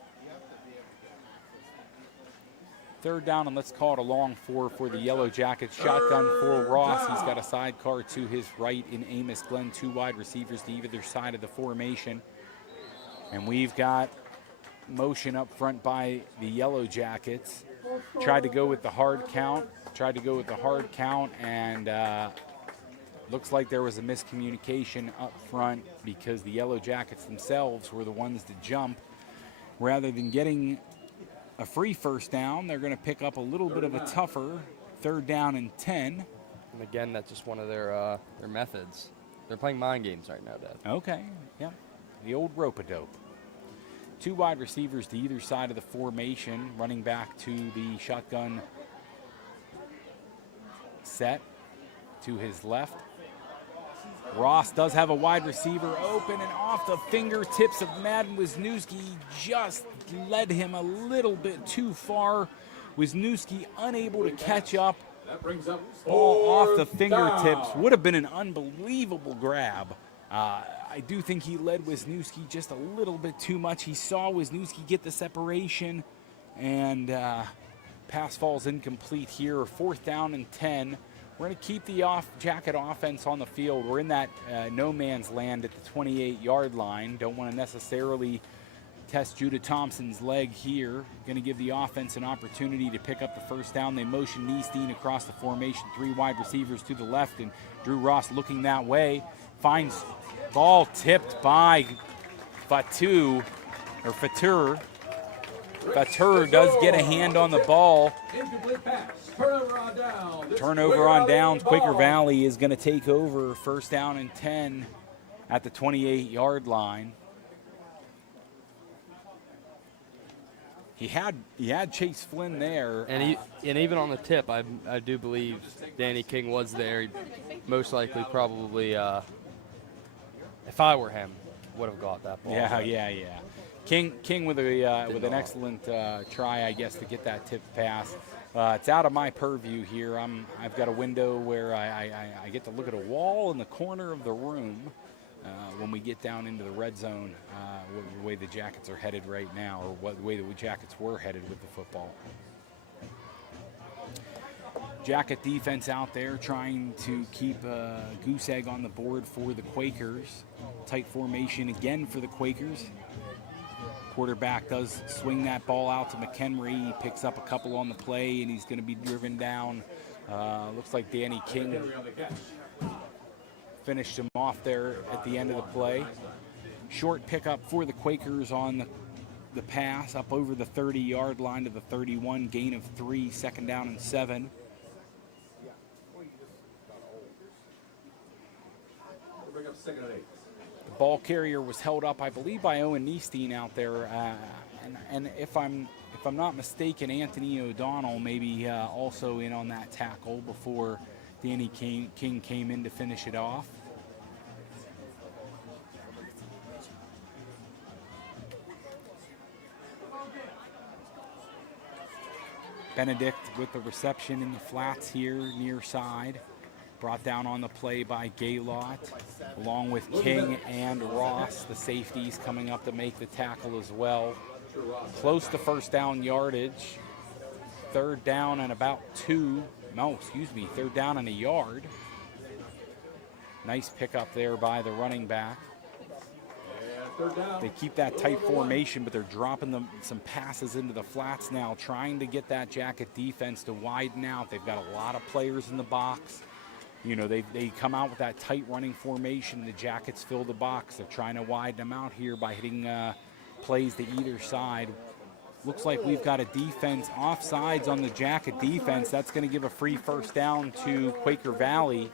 3rd down, and let's call it a long 4 for the Yellowjackets. Shotgun for Ross. He's got a sidecar to his right in Amos Glenn. 2 wide receivers to either side of the formation. And we've got motion up front by the Yellowjackets. Tried to go with the hard count, and looks like there was a miscommunication up front because the Yellowjackets themselves were the ones to jump. Rather than getting a free 1st down, they're going to pick up a little bit of a tougher 3rd down and 10. And again, that's just one of their methods. They're playing mind games right now, Dad. Okay, yep, the old rope-a-dope. 2 wide receivers to either side of the formation, running back to the shotgun set to his left. Ross does have a wide receiver open, and off the fingertips of Madden Wisniewski, just led him a little bit too far. Wisniewski unable to catch up. Ball off the fingertips. Would have been an unbelievable grab. I do think he led Wisniewski just a little bit too much. He saw Wisniewski get the separation, and pass falls incomplete here. 4th down and 10. We're going to keep the Jacket offense on the field. We're in that no man's land at the 28-yard line. Don't want to necessarily test Judah Thompson's leg here. Going to give the offense an opportunity to pick up the 1st down. They motion Niestein across the formation. 3 wide receivers to the left, and Drew Ross looking that way. Finds ball tipped by Fatur. Fatur does get a hand on the ball. Turnover on downs. Quaker Valley is going to take over 1st down and 10 at the 28-yard line. He had Chase Flynn there. And even on the tip, I do believe Danny King was there. He'd most likely probably, if I were him, would have got that ball. Yeah. King with an excellent try, I guess, to get that tip pass. It's out of my purview here. I've got a window where I get to look at a wall in the corner of the room. when we get down into the red zone, the way the Jackets are headed right now, or the way the Jackets were headed with the football. Jacket defense out there trying to keep a goose egg on the board for the Quakers. Tight formation again for the Quakers. Quarterback does swing that ball out to McHenry. He picks up a couple on the play, and he's going to be driven down. Looks like Danny King finished him off there at the end of the play. Short pickup for the Quakers on the pass, up over the 30-yard line to the 31, gain of 3, 2nd down and 7. Bring up 2nd and 8. The ball carrier was held up, I believe, by Owen Niestein out there, and if I'm not mistaken, Anthony O'Donnell maybe also in on that tackle before Danny King came in to finish it off. Benedict with the reception in the flats here near side. Brought down on the play by Gaylott, along with King and Ross, the safeties coming up to make the tackle as well. Close to 1st down yardage. 3rd down and about 2. No, excuse me, 3rd down and a yard. Nice pickup there by the running back. They keep that tight formation, but they're dropping some passes into the flats now, trying to get that Jacket defense to widen out. They've got a lot of players in the box. You know, they come out with that tight running formation. The Jackets fill the box. They're trying to widen them out here by hitting plays to either side. Looks like we've got a defense offsides on the Jacket defense. That's going to give a free 1st down to Quaker Valley.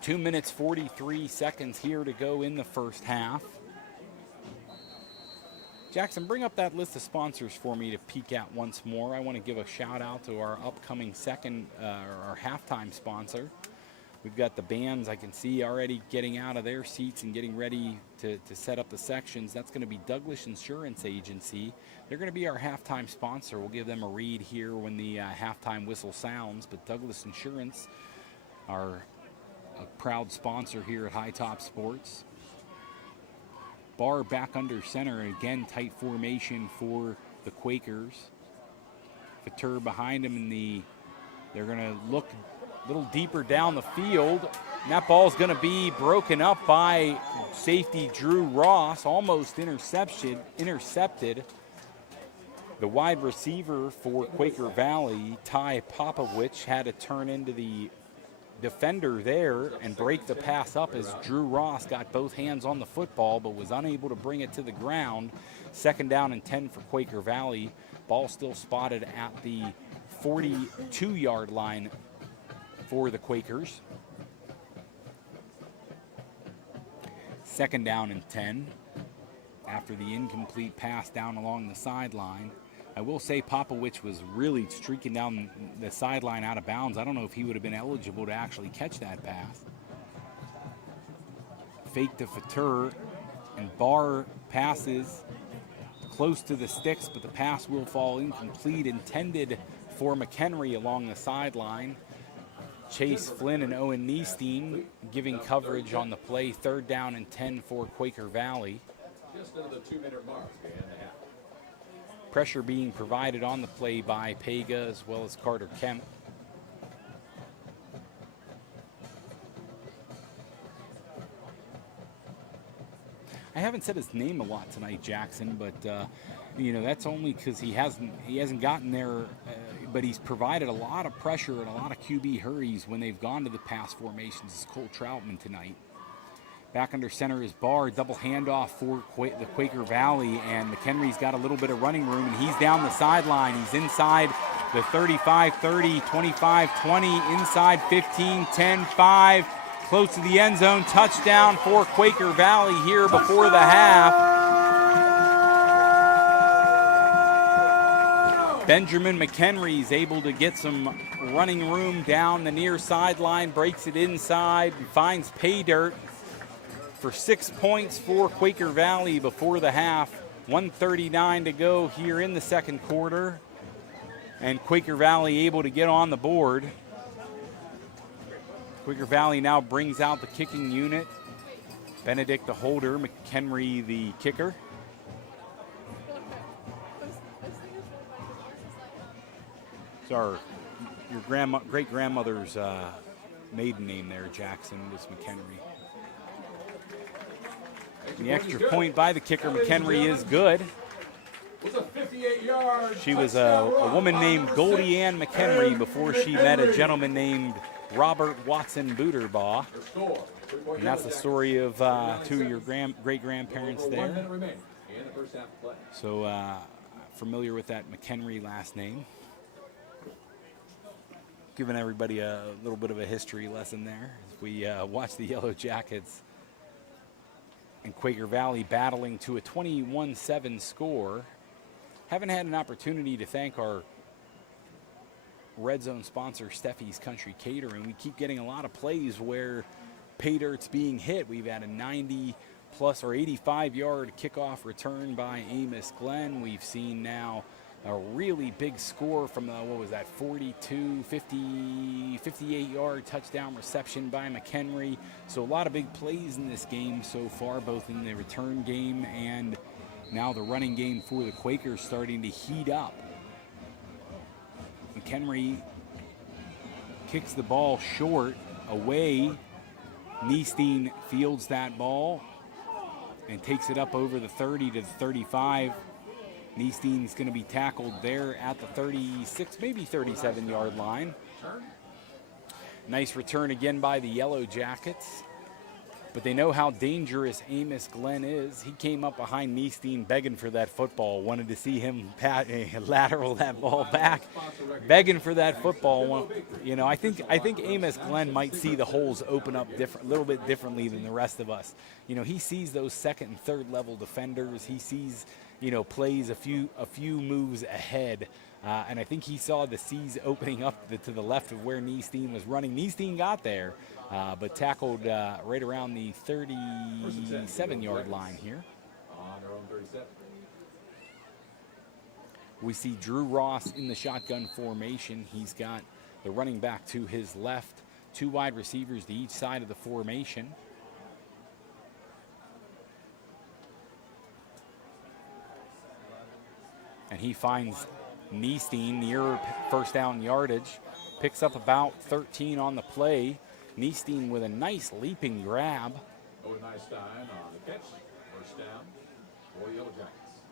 2 minutes, 43 seconds here to go in the 1st half. Jackson, bring up that list of sponsors for me to peek at once more. I want to give a shout out to our upcoming our halftime sponsor. We've got the bands I can see already getting out of their seats and getting ready to set up the sections. That's going to be Douglas Insurance Agency. They're going to be our halftime sponsor. We'll give them a read here when the halftime whistle sounds. But Douglas Insurance are a proud sponsor here at High Top Sports. Barr back under center, again tight formation for the Quakers. Fatur behind him they're going to look a little deeper down the field. And that ball's going to be broken up by safety Drew Ross, almost intercepted. The wide receiver for Quaker Valley, Ty Popovich, had to turn into the defender there and break the pass up as Drew Ross got both hands on the football but was unable to bring it to the ground. 2nd down and 10 for Quaker Valley. Ball still spotted at the 42-yard line for the Quakers. 2nd down and 10 after the incomplete pass down along the sideline. I will say Popowich was really streaking down the sideline out of bounds. I don't know if he would have been eligible to actually catch that pass. Fake to Fatur, and Barr passes close to the sticks, but the pass will fall incomplete, intended for McHenry along the sideline. Chase Flynn and Owen Niestein giving coverage on the play. 3rd down and 10 for Quaker Valley. Just under the 2-minute mark, and a half. Pressure being provided on the play by Pega as well as Carter Kemp. I haven't said his name a lot tonight, Jackson, but you know, that's only because he hasn't gotten there, but he's provided a lot of pressure and a lot of QB hurries when they've gone to the pass formations. It's Cole Troutman tonight. Back under center is Barr, double handoff for the Quaker Valley, and McHenry's got a little bit of running room, and he's down the sideline. He's inside the 35, 30, 25, 20, inside 15, 10, 5, close to the end zone. Touchdown for Quaker Valley here before the half. Benjamin McHenry is able to get some running room down the near sideline, breaks it inside, and finds pay dirt for 6 points for Quaker Valley before the half. 1:39 to go here in the 2nd quarter, and Quaker Valley able to get on the board. Quaker Valley now brings out the kicking unit. Benedict the holder, McHenry the kicker. It's your great-grandmother's maiden name there, Jackson, was McHenry. The extra point by the kicker, McHenry, is good. She was a woman named Goldie Ann McHenry before she met a gentleman named Robert Watson Booterbaugh. And that's the story of two of your great-grandparents there. So familiar with that McHenry last name. Giving everybody a little bit of a history lesson there as we watch the Yellowjackets and Quaker Valley battling to a 21-7 score. Haven't had an opportunity to thank our Red Zone sponsor, Steffi's Country Catering. We keep getting a lot of plays where pay dirt's being hit. We've had a 90-plus or 85-yard kickoff return by Amos Glenn. We've seen now a really big score from the, 42, 50, 58-yard touchdown reception by McHenry. So a lot of big plays in this game so far, both in the return game and now the running game for the Quakers starting to heat up. McHenry kicks the ball short, away. Neesteen fields that ball and takes it up over the 30 to the 35. Neesteen's going to be tackled there at the 36, maybe 37-yard line. Nice return again by the Yellowjackets. But they know how dangerous Amos Glenn is. He came up behind Neesteen begging for that football, wanted to see him lateral that ball back, begging for that football. You know, I think Amos Glenn might see the holes open up a little bit differently than the rest of us. You know, he sees those second and third level defenders. He sees, you know, plays a few moves ahead. And I think he saw the C's opening up to the left of where Neesteen was running. Neesteen got there, but tackled right around the 37-yard line here. On their own 37. We see Drew Ross in the shotgun formation. He's got the running back to his left, two wide receivers to each side of the formation. And he finds Neesteen near first down yardage, picks up about 13 on the play. Neesteen with a nice leaping grab. Owen Einstein on the catch. First down for Yellowjackets.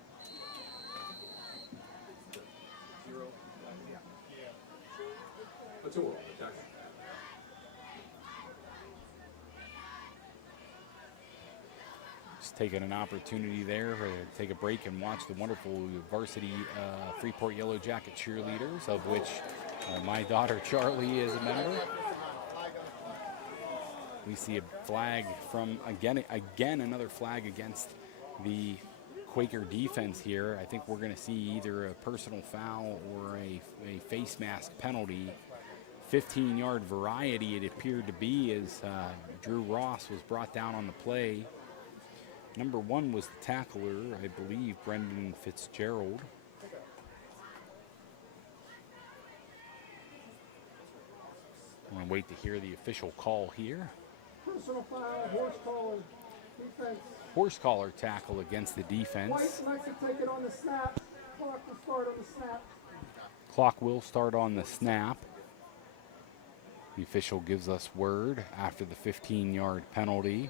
Patur on the tackle. Just taking an opportunity there to take a break and watch the wonderful varsity Freeport Yellowjacket cheerleaders, of which my daughter Charlie is a member. We see a flag from, again another flag against the Quaker defense here. I think we're going to see either a personal foul or a face mask penalty. 15-yard variety it appeared to be as Drew Ross was brought down on the play. Number one was the tackler, I believe, Brendan Fitzgerald. I'm going to wait to hear the official call here. Personal foul, horse collar, defense. Horse collar tackle against the defense. White likes to take it on the snap. Clock will start on the snap. Clock will start on the snap. The official gives us word after the 15-yard penalty.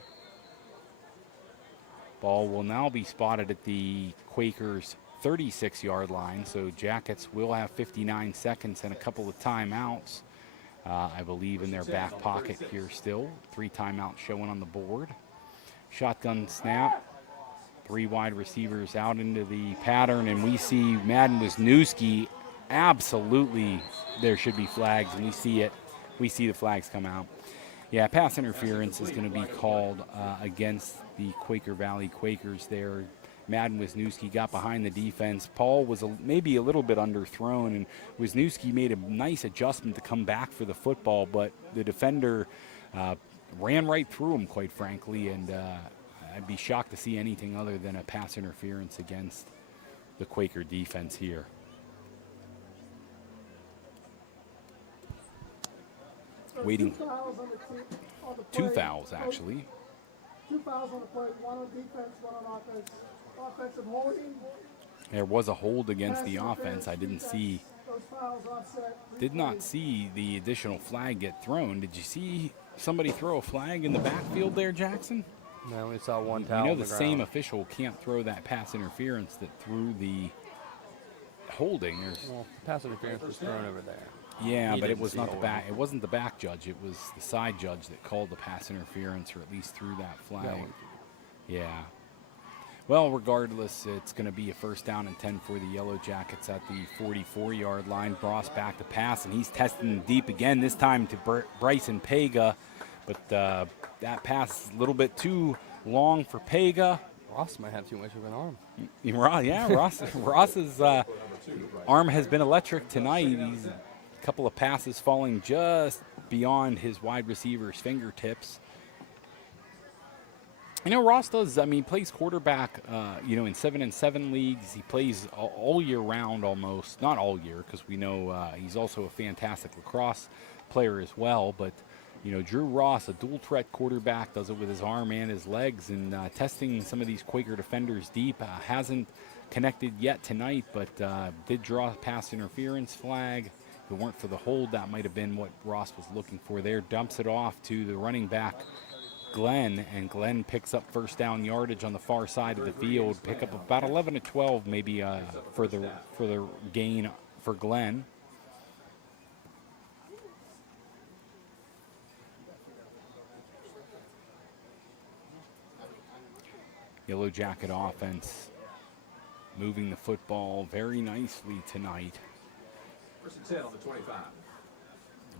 Ball will now be spotted at the Quakers' 36-yard line, so Jackets will have 59 seconds and a couple of timeouts, I believe, in their back pocket here still. 3 timeouts showing on the board. Shotgun snap. 3 wide receivers out into the pattern, and we see Madden Wisniewski. Absolutely, there should be flags, and we see it. We see the flags come out. Yeah, pass interference is going to be called against the Quaker Valley Quakers there. Madden Wisniewski got behind the defense. Paul was maybe a little bit underthrown, and Wisniewski made a nice adjustment to come back for the football, but the defender ran right through him, quite frankly, and I'd be shocked to see anything other than a pass interference against the Quaker defense here. There's waiting. 2 fouls on the team, on the Two play. fouls, actually. 2 fouls on the play, 1 on defense, 1 on offense. Offensive holding. There was a hold against the pass offense. I didn't defense, see, those fouls offset. did not see the additional flag get thrown. Did you see somebody throw a flag in the backfield there, Jackson? No, we saw one You towel know on the the same ground. official can't throw that pass interference that threw the holding. Well, pass interference was thrown over there. Yeah, He but it didn't was see not the holding. back. It wasn't the back judge. It was the side judge that called the pass interference, or at least threw that flag. one. Yeah. Well, regardless, it's going to be a first down and 10 for the Yellowjackets at the 44-yard line. Ross back to pass, and he's testing deep again. This time to Bryson Pega, but that pass is a little bit too long for Pega. Ross might have too much of an arm. Yeah, Ross's arm has been electric tonight. He's a couple of passes falling just beyond his wide receiver's fingertips. You know, Ross does, he plays quarterback, in 7-and-7 leagues. He plays all year round almost. Not all year, because we know he's also a fantastic lacrosse player as well. But, Drew Ross, a dual threat quarterback, does it with his arm and his legs. And testing some of these Quaker defenders deep. Hasn't connected yet tonight, but did draw a pass interference flag. If it weren't for the hold, that might have been what Ross was looking for there. Dumps it off to the running back, Glenn, and Glenn picks up first down yardage on the far side of the field. Pick up about 11 to 12 maybe for the gain for Glenn. Yellow Jacket offense moving the football very nicely tonight. First and 10 on the 25.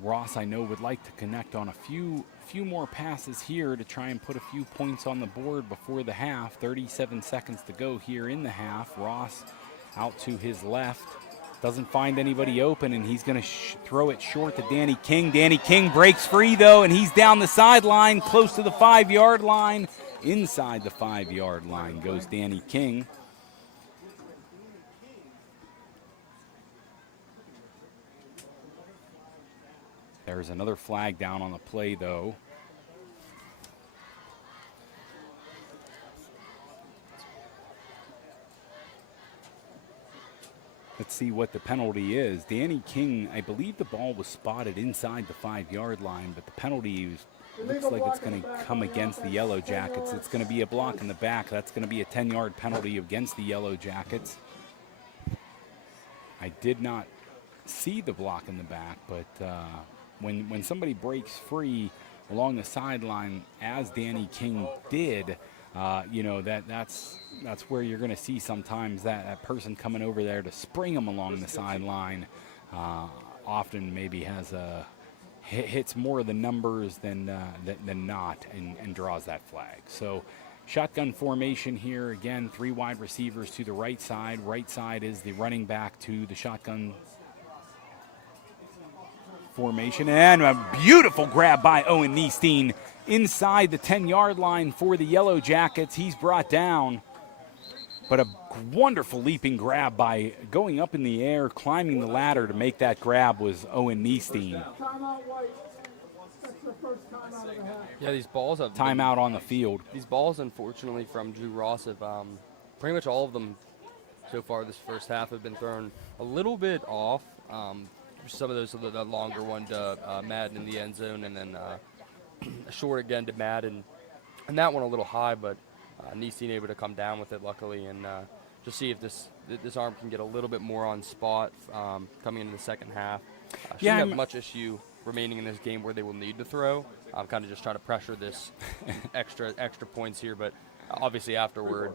Ross, I know, would like to connect on a few more passes here to try and put a few points on the board before the half. 37 seconds to go here in the half. Ross out to his left. Doesn't find anybody open, and he's going to throw it short to Danny King. Danny King breaks free, though, and he's down the sideline, close to the 5-yard line. Inside the 5-yard line goes Danny King. There's another flag down on the play, though. Let's see what the penalty is. Danny King, I believe the ball was spotted inside the 5-yard line, but the penalty looks like it's going to come against the Yellowjackets. It's going to be a block in the back. That's going to be a 10-yard penalty against the Yellowjackets. I did not see the block in the back, but when somebody breaks free along the sideline, as Danny King did, that's where you're going to see sometimes that person coming over there to spring them along the sideline. Often maybe has hits more of the numbers than not, and draws that flag. So shotgun formation here again. 3 wide receivers to the right side. Right side is the running back to the shotgun formation, and a beautiful grab by Owen Niestein inside the 10-yard line for the Yellowjackets. He's brought down, but a wonderful leaping grab by going up in the air, climbing the ladder to make that grab was Owen Niestein. Timeout White. That's the first timeout of the half. Yeah, these balls have Timeout on the field. These balls, unfortunately, from Drew Ross have pretty much all of them so far this first half have been thrown a little bit off. Some of those are the longer one to Madden in the end zone, and then a short again to Madden, and that one a little high, but Niestein able to come down with it luckily, and just see if this arm can get a little bit more on spot coming into the second half. Shouldn't have much issue remaining in this game where they will need to throw. I'm kind of just trying to pressure this extra points here, but obviously afterward,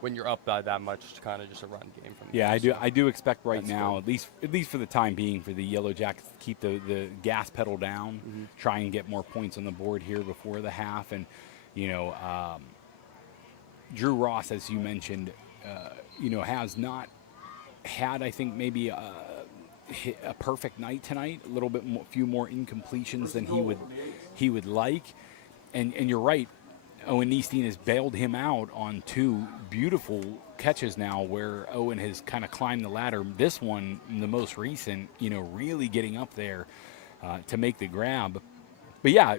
when you're up by that much, it's kind of just a run game from Yeah, there. I do expect right That's now, at least for the time being, for the Yellowjackets to keep the gas pedal down, try and get more points on the board here before the half. And Drew Ross, as you mentioned, has not had, I think, maybe a perfect night tonight. A little bit few more incompletions than he would like. And you're right. Owen Niestein has bailed him out on 2 beautiful catches now where Owen has kind of climbed the ladder. This one, the most recent, really getting up there to make the grab. But yeah,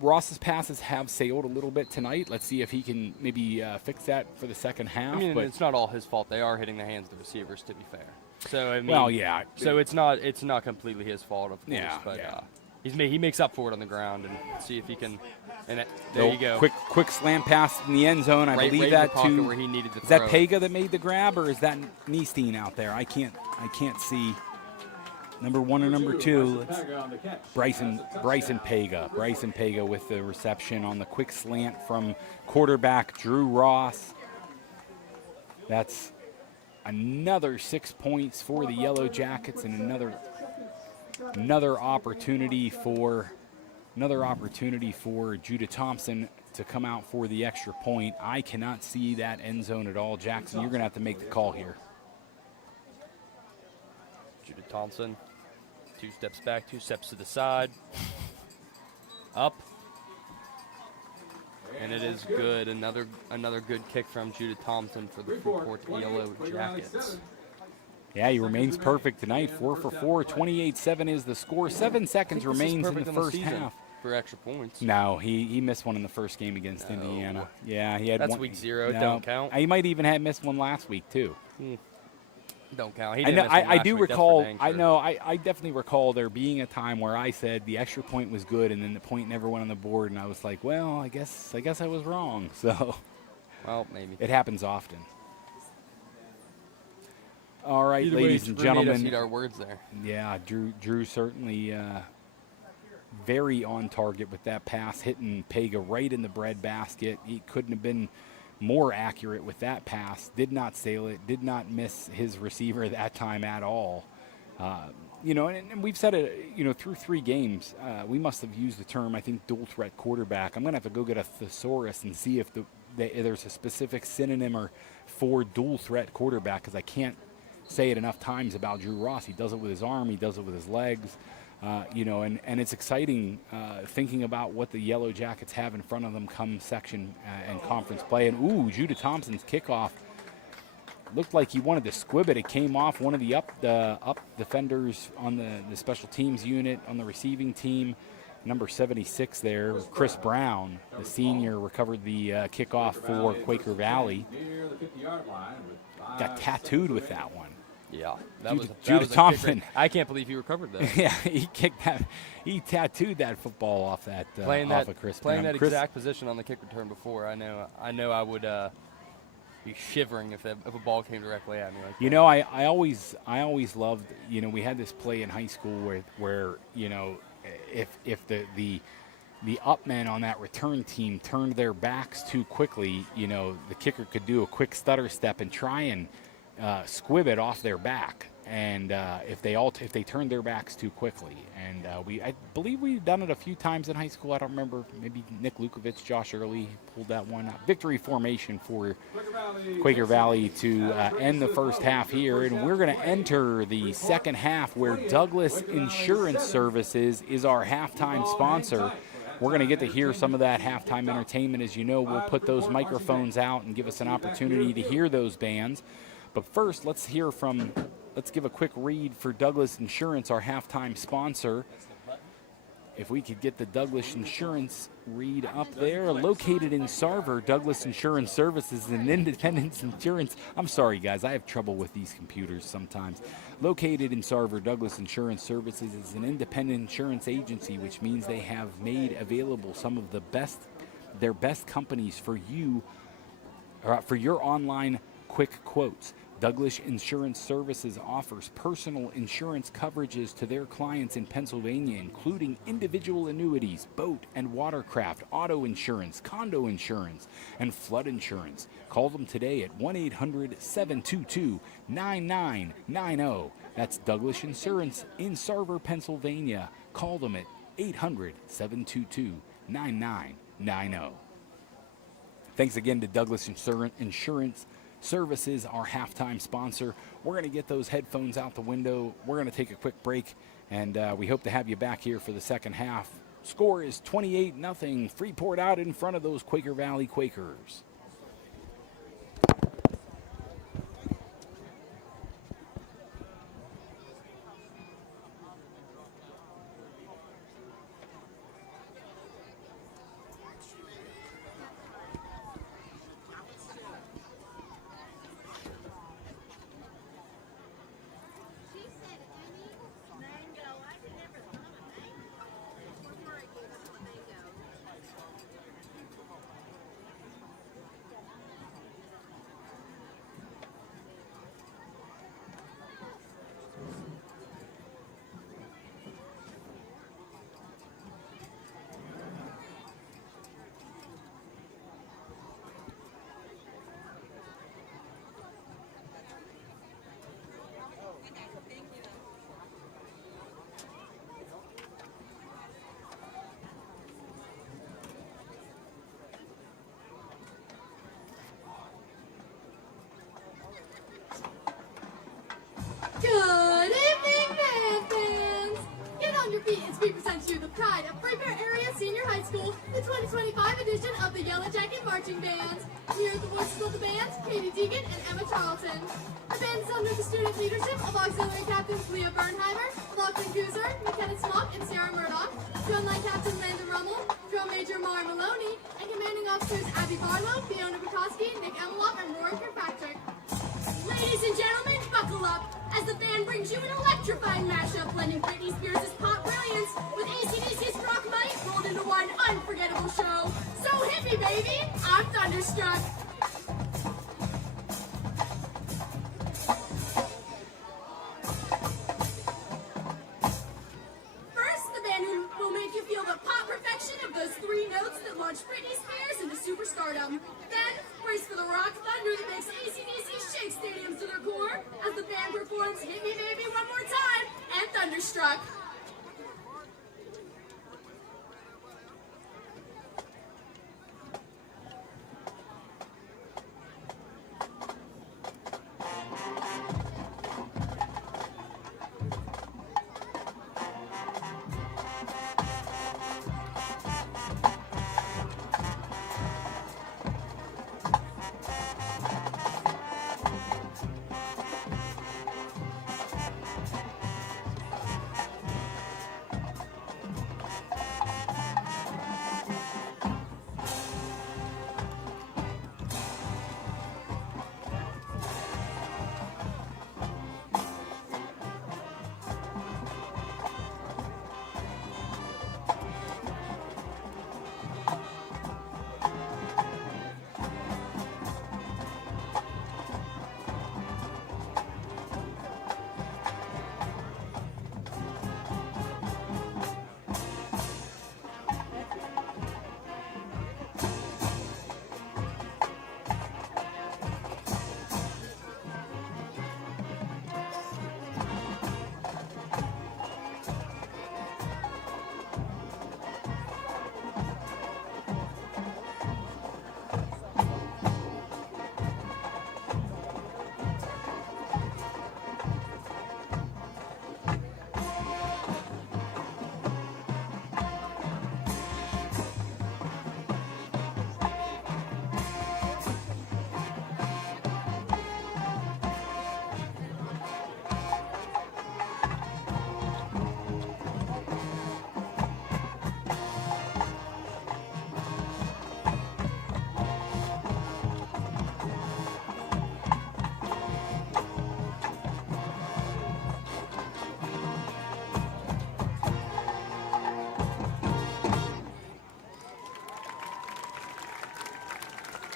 Ross's passes have sailed a little bit tonight. Let's see if he can maybe fix that for the second half. I mean, but it's not all his fault. They are hitting the hands of the receivers, to be fair. So I mean, well, yeah. So it's not completely his fault, of course. Yeah, but yeah. he makes up for it on the ground, and see if he can. And there you go. Quick slam pass in the end zone. I Right believe in the that pocket to. where he needed to Is that throw it. Pega that made the grab, or is that Niestein out there? I can't see. Number 1 or number 2. Bryson Pega with the reception on the quick slant from quarterback Drew Ross. That's another 6 points for the Yellowjackets, and another opportunity for Judah Thompson to come out for the extra point. I cannot see that end zone at all. Jackson, you're going to have to make the call here. Judah Thompson, 2 steps back, 2 steps to the side, up, and it is good. Another good kick from Judah Thompson for the Freeport Yellowjackets. Yeah, he remains perfect tonight. 4 for 4, 28-7 is the score. 7 seconds remains in the first half. For extra points. No, he missed one in the first game against Indiana. Yeah, he had That's one. week 0. No, Don't count. He might even have missed one last week too. Don't count. He I didn't know. miss one I last do week, that's for recall. dang I sure. know. I definitely recall there being a time where I said the extra point was good, and then the point never went on the board, and I was like, well, I guess I was wrong. So, Well, maybe. it happens often. All right, Either way, ladies and Drew made us gentlemen. eat our words there. Yeah, Drew certainly very on target with that pass, hitting Pega right in the breadbasket. He couldn't have been more accurate with that pass. Did not sail it, did not miss his receiver that time at all. And we've said it, through 3 games, we must have used the term, I think, dual threat quarterback. I'm going to have to go get a thesaurus and see if there's a specific synonym or for dual threat quarterback, because I can't say it enough times about Drew Ross. He does it with his arm, he does it with his legs, and it's exciting thinking about what the Yellowjackets have in front of them come section and conference play. And Judah Thompson's kickoff looked like he wanted to squib it. It came off one of the up defenders on the special teams unit on the receiving team. Number 76 there, Chris Brown, the senior, recovered the kickoff for Quaker Valley. Got tattooed with that one. Yeah, Judah Thompson. I can't believe he recovered that. Yeah, he kicked that. He tattooed that football off that off of Chris Brown. Playing that exact position on the kick return before, I know I would be shivering if a ball came directly at me. Like that. I always loved. We had this play in high school where if the up men on that return team turned their backs too quickly, the kicker could do a quick stutter step and try and squib it off their back, and if they turned their backs too quickly, and I believe we've done it a few times in high school. I don't remember, maybe Nick Lukovich, Josh Early pulled that one. Victory formation for Quaker Valley to end the first half here, and we're going to enter the second half where Douglas Insurance Services is our halftime sponsor. We're going to get to hear some of that halftime entertainment. As you know, we'll put those microphones out and give us an opportunity to hear those bands. But first, let's give a quick read for Douglas Insurance, our halftime sponsor. If we could get the Douglas Insurance read up there. Located in Sarver, Douglas Insurance Services is an independent insurance. I'm sorry, guys. I have trouble with these computers sometimes. Located in Sarver, Douglas Insurance Services is an independent insurance agency, which means they have made available some of their best companies for you, for your online quick quotes. Douglas Insurance Services offers personal insurance coverages to their clients in Pennsylvania, including individual annuities, boat and watercraft, auto insurance, condo insurance, and flood insurance. Call them today at 1-800-722-9990. That's Douglas Insurance in Sarver, Pennsylvania. Call them at 800-722-9990. Thanks again to Douglas Insurance Services, our halftime sponsor. We're going to get those headphones out the window. We're going to take a quick break, and we hope to have you back here for the second half. Score is 28-0. Freeport out in front of those Quaker Valley Quakers. as we present to you the pride of Freeport Area Senior High School, the 2025 edition of the Yellowjacket Marching Band. Here are the voices of the band, Katie Deegan and Emma Charlton. The band is under the student leadership of auxiliary captains Leah Bernheimer, Lachlan Kuzer, McKenna Smock, and Sarah Murdoch, drum line captain Landon Rummel, drum major Mara Maloney, and commanding officers Abby Barlow, Fiona Bukowski, Nick Emeloff, and Rory Kirkpatrick. Ladies and gentlemen, buckle up as the band brings you an electrifying mashup blending Britney Spears' pop brilliance with AC/DC's rock might rolled into one unforgettable show. So hit me, baby! I'm thunderstruck. First, the band will make you feel the pop perfection of those three notes that launched Britney Spears into superstardom. Then, brace for the rock thunder that makes AC/DC shake stadiums to their core as the band performs Hit Me Baby One More Time and Thunderstruck.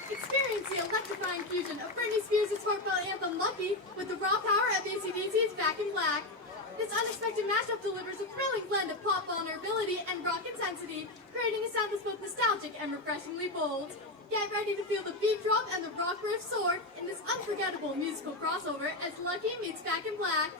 Experience the electrifying fusion of Britney Spears' heartfelt anthem Lucky with the raw power of AC/DC's Back in Black. This unexpected mashup delivers a thrilling blend of pop vulnerability and rock intensity, creating a sound that's both nostalgic and refreshingly bold. Get ready to feel the beat drop and the rock riff soar in this unforgettable musical crossover as Lucky meets Back in Black.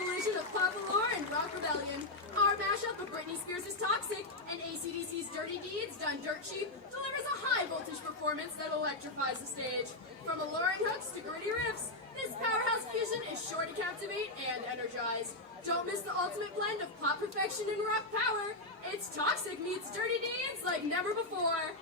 collision of pop allure and rock rebellion. Our mashup of Britney Spears' Toxic and AC/DC's Dirty Deeds done dirt cheap delivers a high voltage performance that electrifies the stage. From alluring hooks to gritty riffs, this powerhouse fusion is sure to captivate and energize. Don't miss the ultimate blend of pop perfection and rock power. It's Toxic meets Dirty Deeds like never before.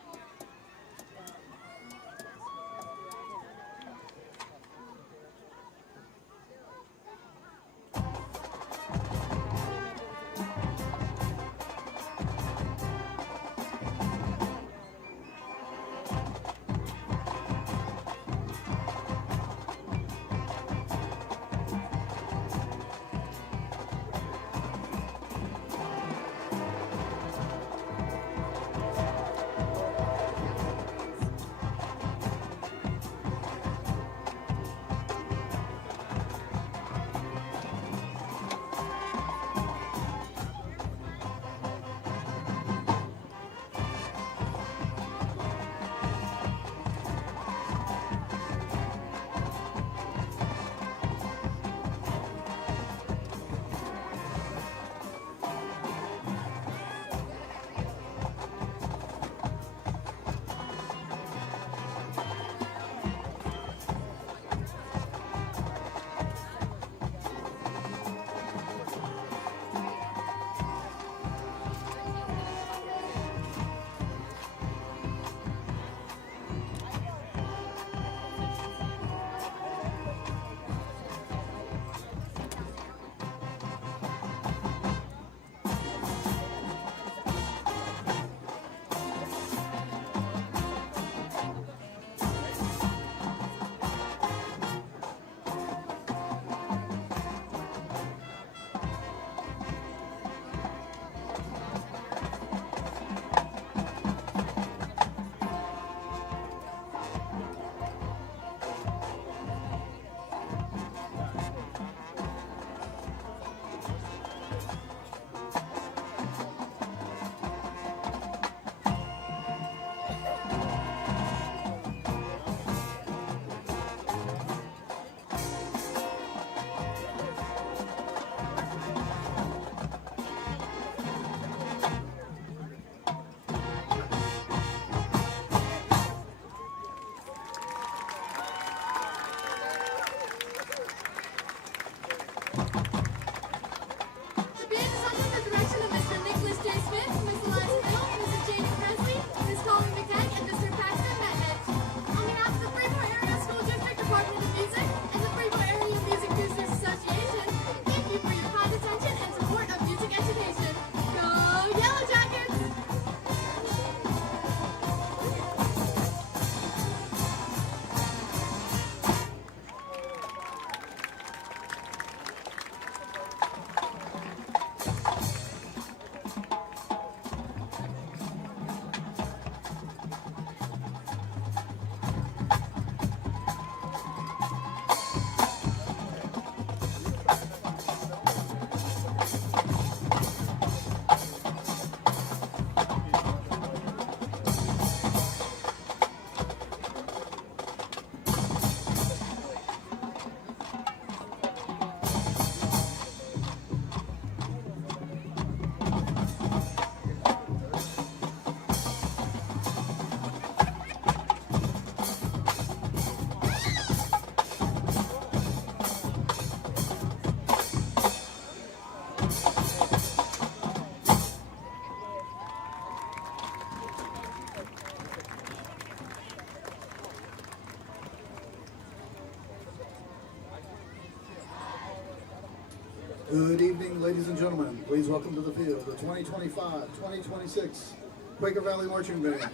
Good evening, ladies and gentlemen. Please welcome to the field the 2025-2026 Quaker Valley Marching Band,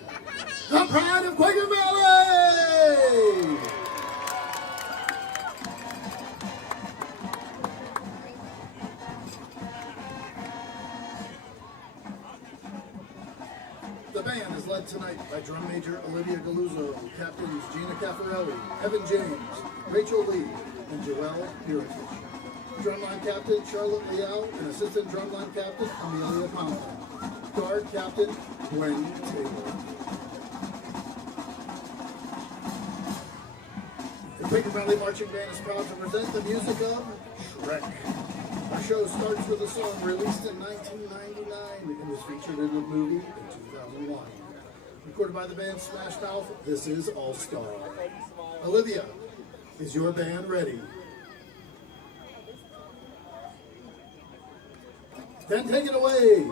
the pride of Quaker Valley! The band is led tonight by Drum Major Olivia Galuzzo, Captains Gina Caffarelli, Evan James, Rachel Lee, and Joelle Heritage. Drumline Captain Charlotte Liao and Assistant Drumline Captain Amelia Pound. Guard Captain Gwen Taylor. The Quaker Valley Marching Band is proud to present the music of Shrek. Our show starts with a song released in 1999. It was featured in the movie in 2001. Recorded by the band Smash Mouth, this is All Star. Olivia, is your band ready? Then take it away.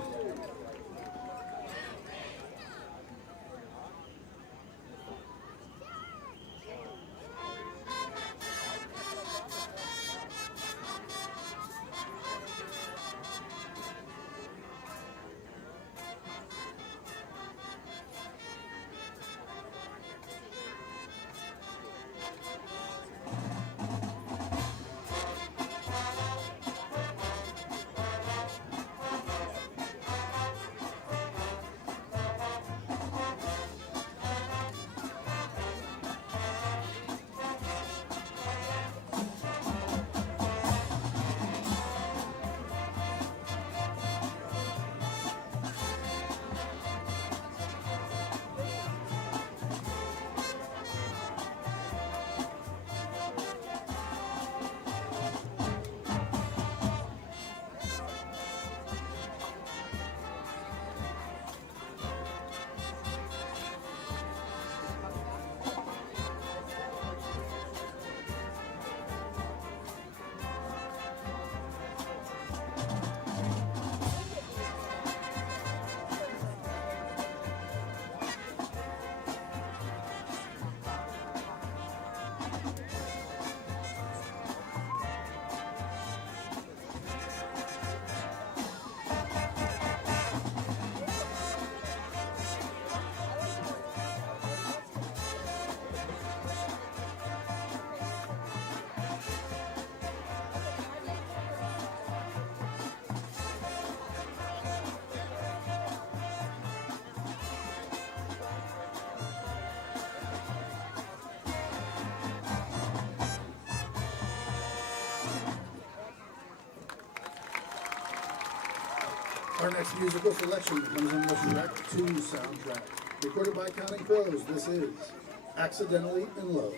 Our next musical selection comes from the Shrek 2 soundtrack. Recorded by Counting Crows, this is Accidentally in Love.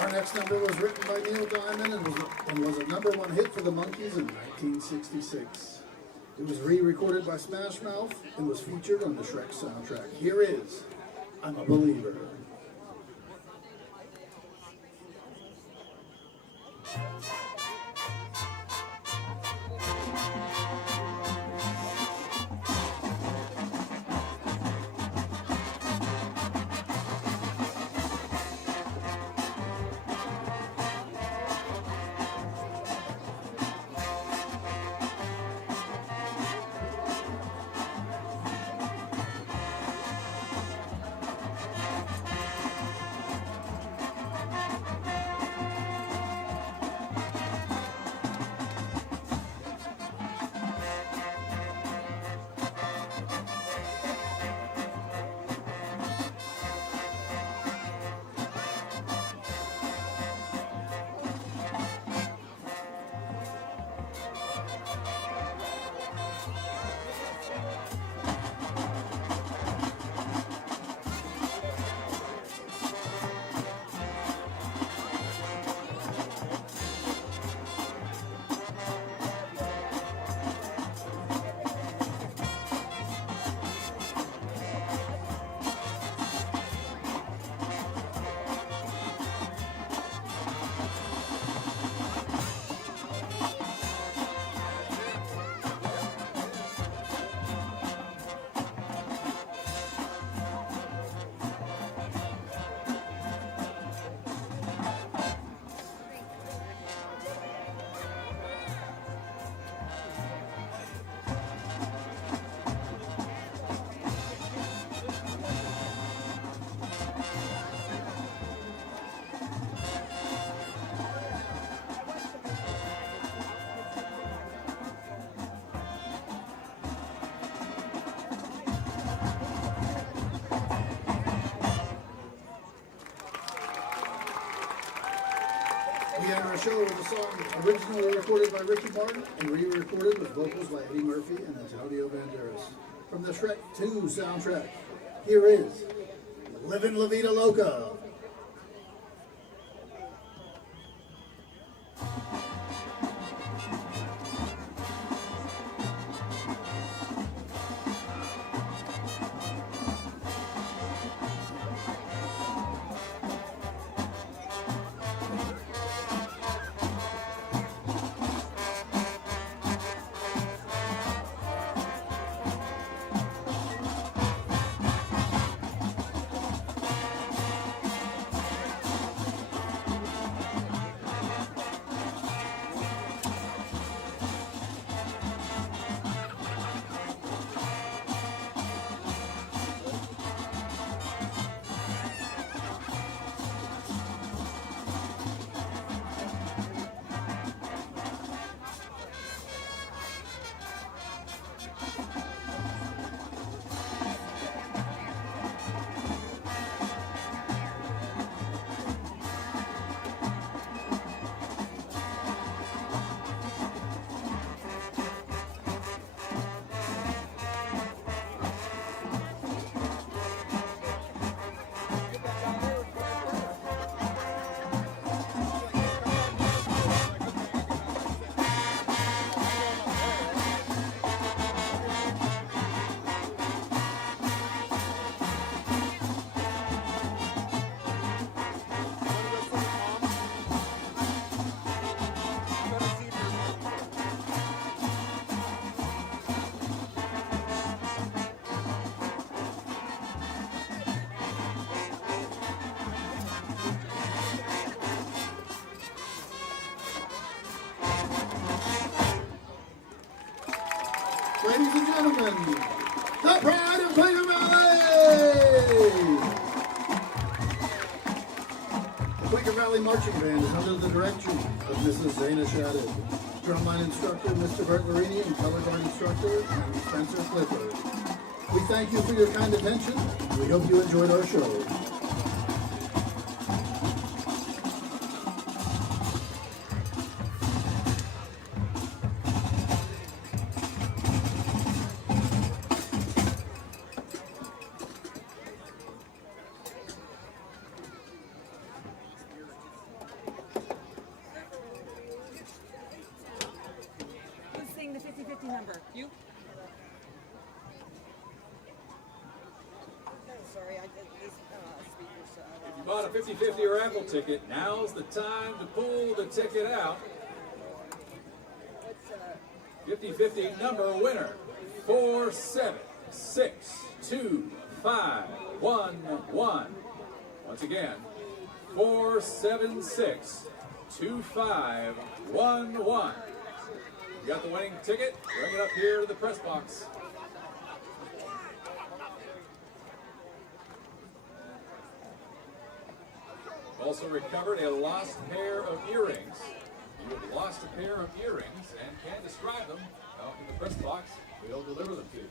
Our next number was written by Neil Diamond and was a #1 hit for the Monkees in 1966. It was re-recorded by Smash Mouth and was featured on the Shrek soundtrack. Here is I'm a Believer. end our show with a song originally recorded by Ricky Martin and re-recorded with vocals by Eddie Murphy and Antonio Banderas. From the Shrek 2 soundtrack, here is Livin' La Vida Loca. Ladies and gentlemen, the pride of Quaker Valley! The Quaker Valley Marching Band is under the direction of Mrs. Zana Shadid, drumline instructor Mr. Bert Larini, and color guard instructor Spencer Clifford. We thank you for your kind attention. We hope you enjoyed our show. Who's singing the 50-50 number? You? Sorry, I did these speakers. If you bought a 50/50 or raffle ticket, now's the time to pull the ticket out. 50/50 number winner 4762511. Once again, 4762511. You got the winning ticket? Bring it up here to the press box. Also recovered a lost pair of earrings. You have lost a pair of earrings and can describe them. Out in the press box, we'll deliver them to you.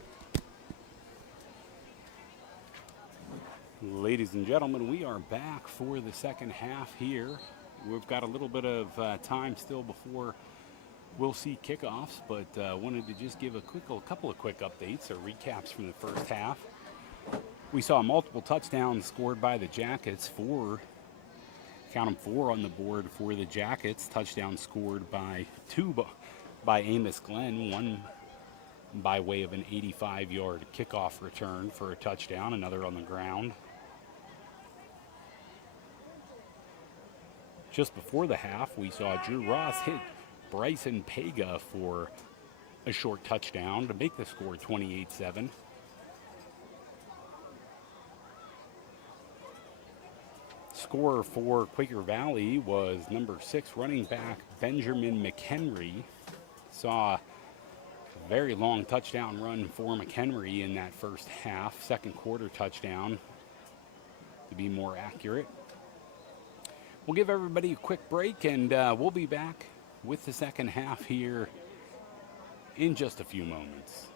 Ladies and gentlemen, we are back for the second half here. We've got a little bit of time still before we'll see kickoffs, but wanted to just give a couple of quick updates or recaps from the first half. We saw multiple touchdowns scored by the Jackets. Count them 4 on the board for the Jackets. Touchdown scored by 2 by Amos Glenn, one by way of an 85-yard kickoff return for a touchdown, another on the ground. Just before the half, we saw Drew Ross hit Bryson Pega for a short touchdown to make the score 28-7. Scorer for Quaker Valley was number 6 running back Benjamin McHenry. Saw a very long touchdown run for McHenry in that first half, second quarter touchdown to be more accurate. We'll give everybody a quick break and we'll be back with the second half here in just a few moments.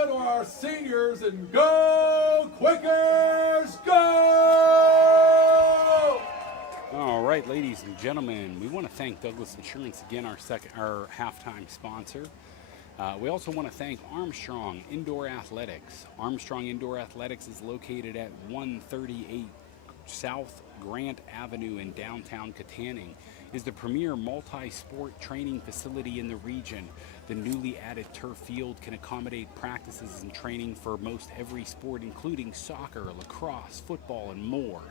field are our seniors, and go Quakers, go! All right, ladies and gentlemen, we want to thank Douglas Insurance again, our halftime sponsor. We also want to thank Armstrong Indoor Athletics. Armstrong Indoor Athletics is located at 138 South Grant Avenue in downtown Katanning. Is the premier multi-sport training facility in the region. The newly added turf field can accommodate practices and training for most every sport, including soccer, lacrosse, football, and more.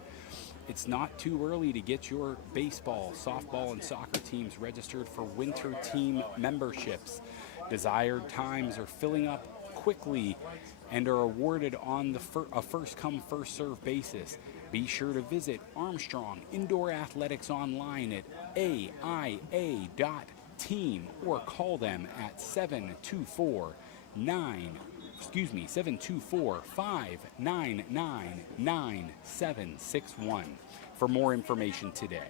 It's not too early to get your baseball, softball, and soccer teams registered for winter team memberships. Desired times are filling up quickly and are awarded on a first-come, first-served basis. Be sure to visit Armstrong Indoor Athletics online at aia.team or call them at 724-599-9761 for more information today.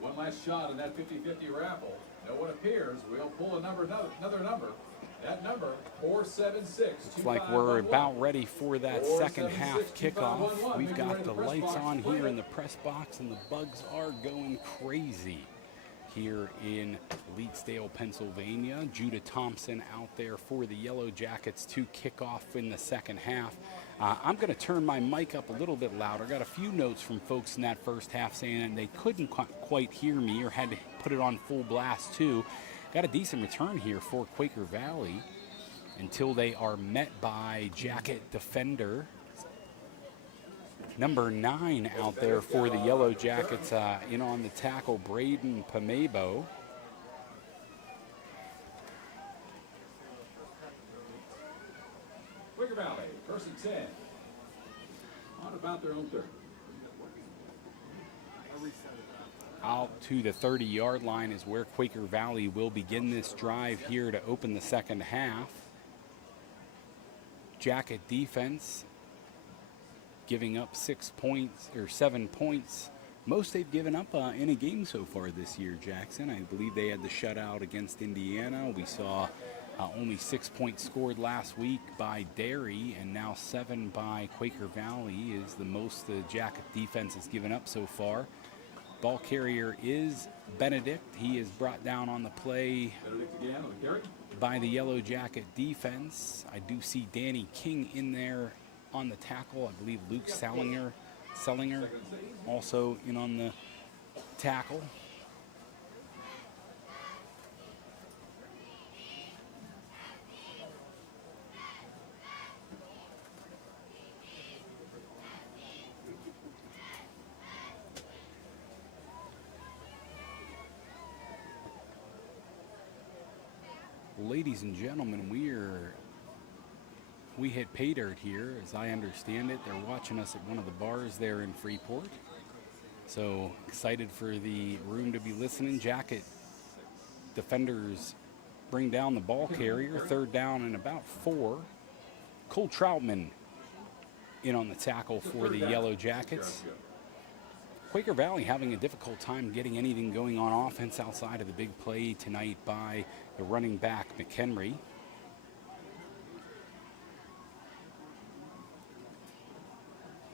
One last shot in that 50-50 raffle. No one appears. We'll pull another number. That number, 476. Looks like we're about ready for that second half kickoff. We've got the lights on here in the press box, and the bugs are going crazy here in Leedsdale, Pennsylvania. Judah Thompson out there for the Yellowjackets to kick off in the second half. I'm going to turn my mic up a little bit louder. Got a few notes from folks in that first half saying they couldn't quite hear me or had to put it on full blast too. Got a decent return here for Quaker Valley until they are met by Jacket defender number 9 out there for the Yellowjackets, in on the tackle, Braden Pamebo. Quaker Valley, first and 10. On about their own 30. Out to the 30-yard line is where Quaker Valley will begin this drive here to open the second half. Jacket defense giving up 6 points or 7 points. Most they've given up in a game so far this year, Jackson. I believe they had the shutout against Indiana. We saw only 6 points scored last week by Derry, and now 7 by Quaker Valley is the most the Jacket defense has given up so far. Ball carrier is Benedict. He is brought down on the play by the Yellow Jacket defense. I do see Danny King in there on the tackle. I believe Luke Sellinger also in on the tackle. Ladies and gentlemen, we hit pay dirt here. As I understand it, they're watching us at one of the bars there in Freeport. So excited for the room to be listening. Jacket defenders bring down the ball carrier. Third down and about 4. Cole Troutman in on the tackle for the Yellow Jackets. Quaker Valley having a difficult time getting anything going on offense outside of the big play tonight by the running back, McHenry.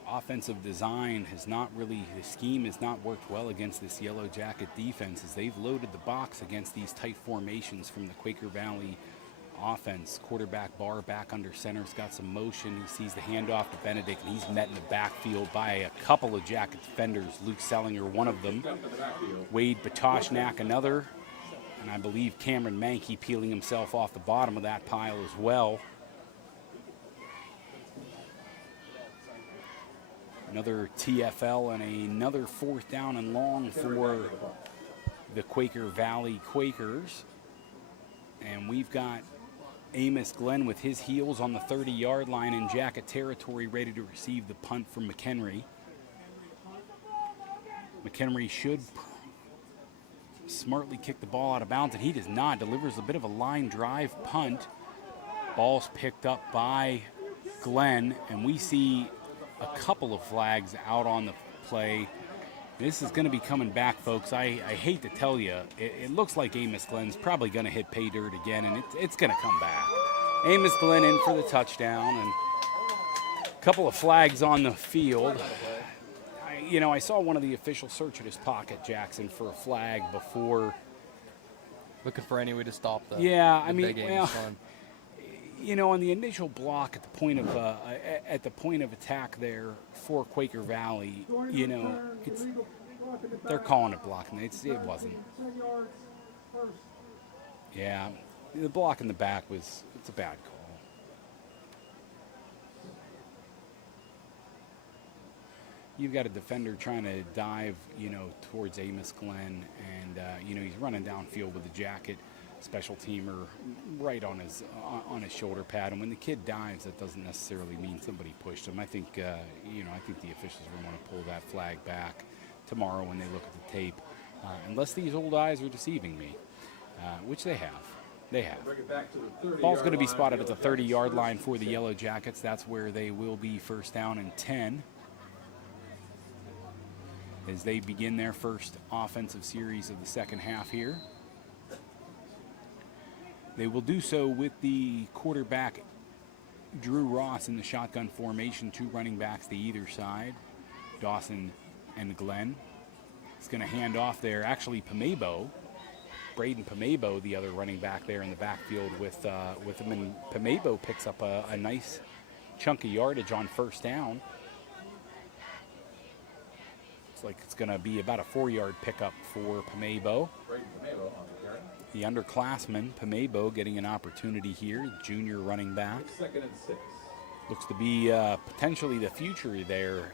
Offensive design has not really, the scheme has not worked well against this Yellow Jacket defense as they've loaded the box against these tight formations from the Quaker Valley offense. Quarterback Barr back under center's got some motion. He sees the handoff to Benedict, and he's met in the backfield by a couple of Jacket defenders. Luke Sellinger, one of them. Wade Batoshnak, another. And I believe Cameron Mankey peeling himself off the bottom of that pile as well. Another TFL and another 4th down and long for the Quaker Valley Quakers. And we've got Amos Glenn with his heels on the 30-yard line in Jacket territory, ready to receive the punt from McHenry. McHenry should smartly kick the ball out of bounds, and he does not. Delivers a bit of a line drive punt. Ball's picked up by Glenn, and we see a couple of flags out on the play. This is going to be coming back, folks. I hate to tell you, it looks like Amos Glenn's probably going to hit pay dirt again, and it's going to come back. Amos Glenn in for the touchdown, and a couple of flags on the field. I saw one of the officials search at his pocket, Jackson, for a flag before. Looking for any way to stop the big Amos Glenn. On the initial block at the point of attack there for Quaker Valley, they're calling it blocking. It wasn't. 10 yards first. Yeah, the block in the back it's a bad call. You've got a defender trying to dive, towards Amos Glenn, and he's running downfield with the jacket. Special teamer right on his shoulder pad, and when the kid dives, that doesn't necessarily mean somebody pushed him. I think the officials will want to pull that flag back tomorrow when they look at the tape, unless these old eyes are deceiving me, which they have. They have. Ball's going to be spotted at the 30-yard line for the Yellowjackets. That's where they will be first down and 10. As they begin their first offensive series of the second half here. They will do so with the quarterback, Drew Ross, in the shotgun formation, 2 running backs to either side, Dawson and Glenn. He's going to hand off there. Actually, Braden Pamebo, the other running back there in the backfield with him, and Pamebo picks up a nice chunk of yardage on first down. Looks like it's going to be about a 4-yard pickup for Pamebo. The underclassman, Pamebo, getting an opportunity here, junior running back. 2nd and 6. Looks to be potentially the future there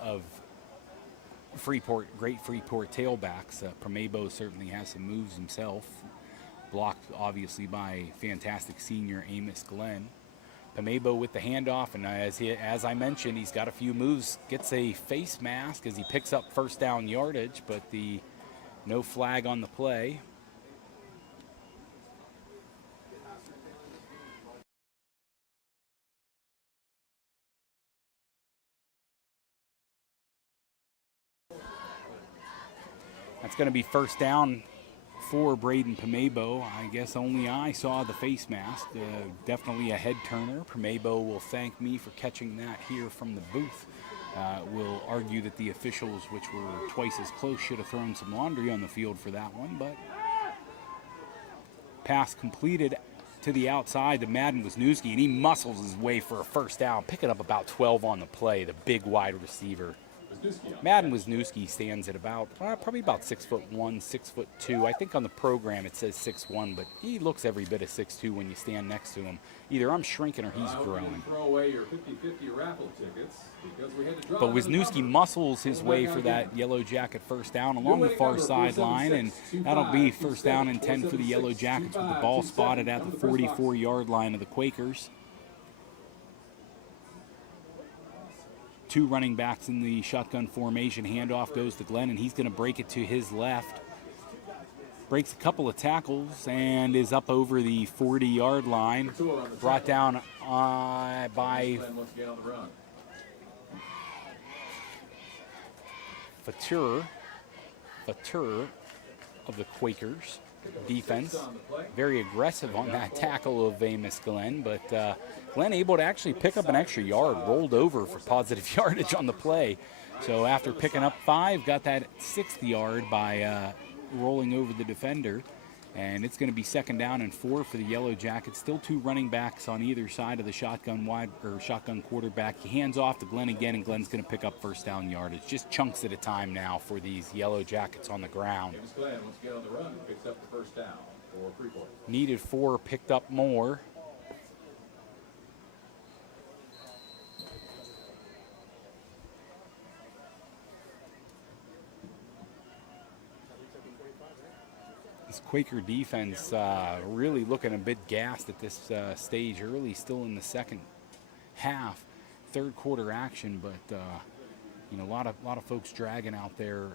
of Freeport, great Freeport tailbacks. Pamebo certainly has some moves himself, blocked obviously by fantastic senior Amos Glenn. Pamebo with the handoff, and as I mentioned, he's got a few moves, gets a face mask as he picks up first down yardage, but no flag on the play. That's going to be first down for Braden Pamebo. I guess only I saw the face mask. Definitely a head turner. Pamebo will thank me for catching that here from the booth. Will argue that the officials, which were twice as close, should have thrown some laundry on the field for that one. But pass completed to the outside to Madden Wisniewski, and he muscles his way for a first down, picking up about 12 on the play, the big wide receiver. Madden Wisniewski stands at probably about 6'1", 6'2". I think on the program it says 6'1", but he looks every bit of 6'2" when you stand next to him. Either I'm shrinking or he's growing. Throw away your 50-50 raffle tickets because we had to draw. But Wisniewski muscles his way for that Yellow Jacket first down along the far sideline, and that'll be first down and 10 for the Yellow Jackets with the ball spotted at the 44-yard line of the Quakers. 2 running backs in the shotgun formation. Handoff goes to Glenn, and he's going to break it to his left. Breaks a couple of tackles and is up over the 40-yard line. Brought down by Fatur of the Quakers. Defense very aggressive on that tackle of Amos Glenn, but Glenn able to actually pick up an extra yard, rolled over for positive yardage on the play. So after picking up 5, got that 6th yard by rolling over the defender, and it's going to be second down and 4 for the Yellow Jackets. Still 2 running backs on either side of the shotgun quarterback. He hands off to Glenn again, and Glenn's going to pick up first down yardage. Just chunks at a time now for these Yellow Jackets on the ground. James Glenn, once again on the run, picks up the first down for Freeport. Needed 4, picked up more. This Quaker defense really looking a bit gassed at this stage early, still in the second half, third quarter action, but a lot of folks dragging out there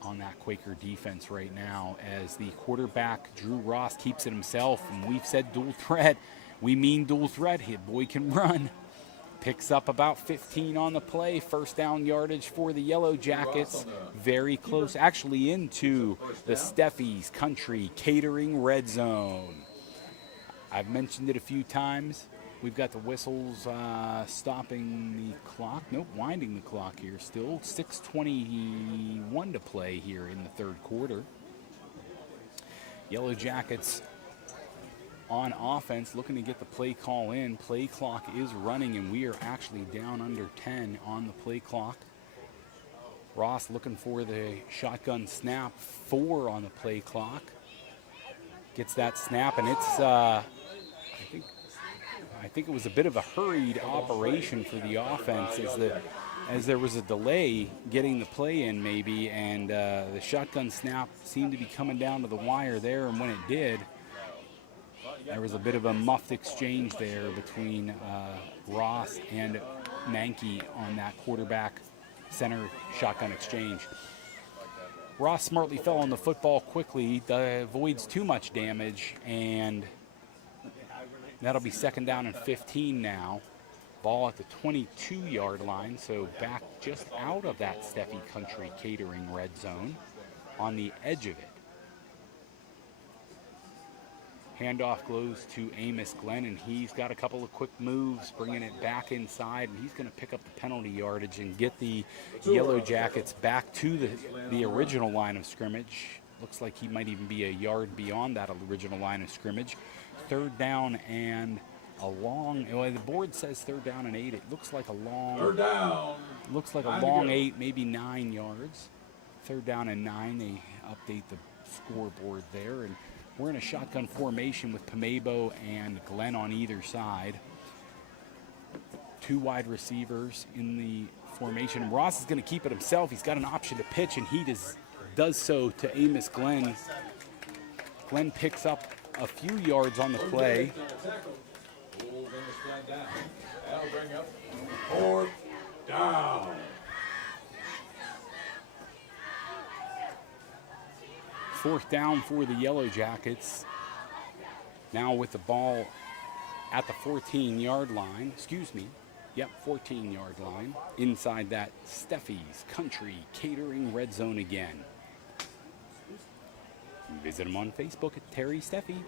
on that Quaker defense right now as the quarterback Drew Ross keeps it himself, and we've said dual threat. We mean dual threat. Hit boy can run. Picks up about 15 on the play. First down yardage for the Yellowjackets. Very close, actually into the Steffi's Country Catering red zone. I've mentioned it a few times. We've got the whistles stopping the clock. Nope, winding the clock here still. 6:21 to play here in the third quarter. Yellowjackets on offense, looking to get the play call in. Play clock is running, and we are actually down under 10 on the play clock. Ross looking for the shotgun snap. 4 on the play clock. Gets that snap, and it's, I think it was a bit of a hurried operation for the offense as there was a delay getting the play in maybe, and the shotgun snap seemed to be coming down to the wire there, and when it did, there was a bit of a muffed exchange there between Ross and Mankey on that quarterback center shotgun exchange. Ross smartly fell on the football quickly, avoids too much damage, and that'll be second down and 15 now. Ball at the 22-yard line, so back just out of that Steffi Country Catering red zone on the edge of it. Handoff goes to Amos Glenn, and he's got a couple of quick moves, bringing it back inside, and he's going to pick up the penalty yardage and get the Yellowjackets back to the original line of scrimmage. Looks like he might even be a yard beyond that original line of scrimmage. Third down and a long, well, the board says third down and 8. It looks like a long, Third down. Looks like a long 8, maybe 9 yards. Third down and 9. They update the scoreboard there, and we're in a shotgun formation with Pamebo and Glenn on either side. 2 wide receivers in the formation. Ross is going to keep it himself. He's got an option to pitch, and he does so to Amos Glenn. Glenn picks up a few yards on the play. That'll bring up 4th down. Fourth down for the Yellowjackets. Now with the ball at the 14-yard line. 14-yard line. Inside that Steffi's Country Catering red zone again. Visit him on Facebook at Terry Steffi.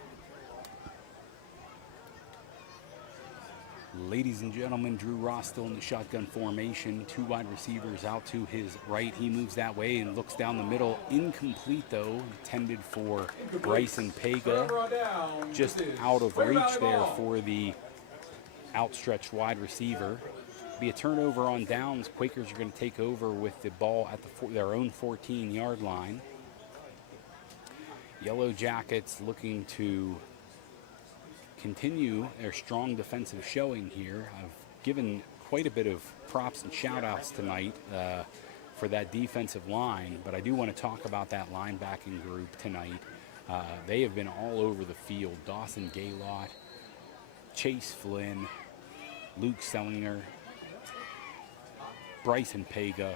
Ladies and gentlemen, Drew Ross still in the shotgun formation. 2 wide receivers out to his right. He moves that way and looks down the middle. Incomplete, though. Intended for Bryson Pega. Just out of reach there for the outstretched wide receiver. Be a turnover on downs. Quakers are going to take over with the ball at their own 14-yard line. Yellowjackets looking to continue their strong defensive showing here. I've given quite a bit of props and shout-outs tonight for that defensive line, but I do want to talk about that linebacking group tonight. They have been all over the field. Dawson Gaylott, Chase Flynn, Luke Sellinger, Bryson Pega.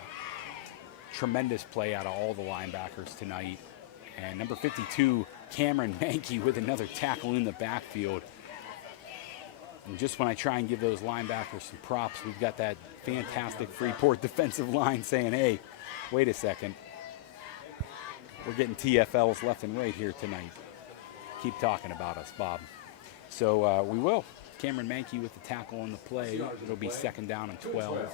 Tremendous play out of all the linebackers tonight. And number 52, Cameron Mankey with another tackle in the backfield. And just when I try and give those linebackers some props, we've got that fantastic Freeport defensive line saying, hey, wait a second. We're getting TFLs left and right here tonight. Keep talking about us, Bob. So we will. Cameron Mankey with the tackle on the play. It'll be second down and 12.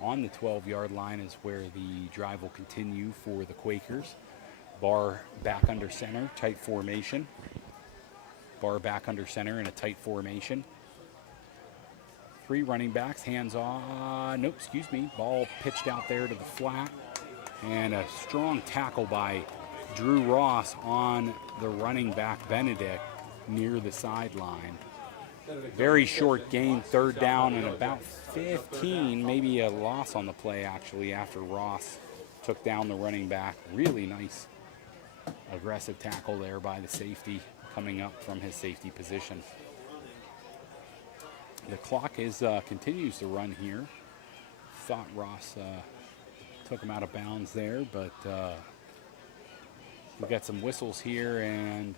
On the 12-yard line is where the drive will continue for the Quakers. Bar back under center, tight formation. Bar back under center in a tight formation. 3 running backs, hands on. Nope, excuse me. Ball pitched out there to the flat. And a strong tackle by Drew Ross on the running back, Benedict, near the sideline. Very short gain, third down and about 15. Maybe a loss on the play, actually, after Ross took down the running back. Really nice aggressive tackle there by the safety coming up from his safety position. The clock continues to run here. Thought Ross took him out of bounds there, but we've got some whistles here, and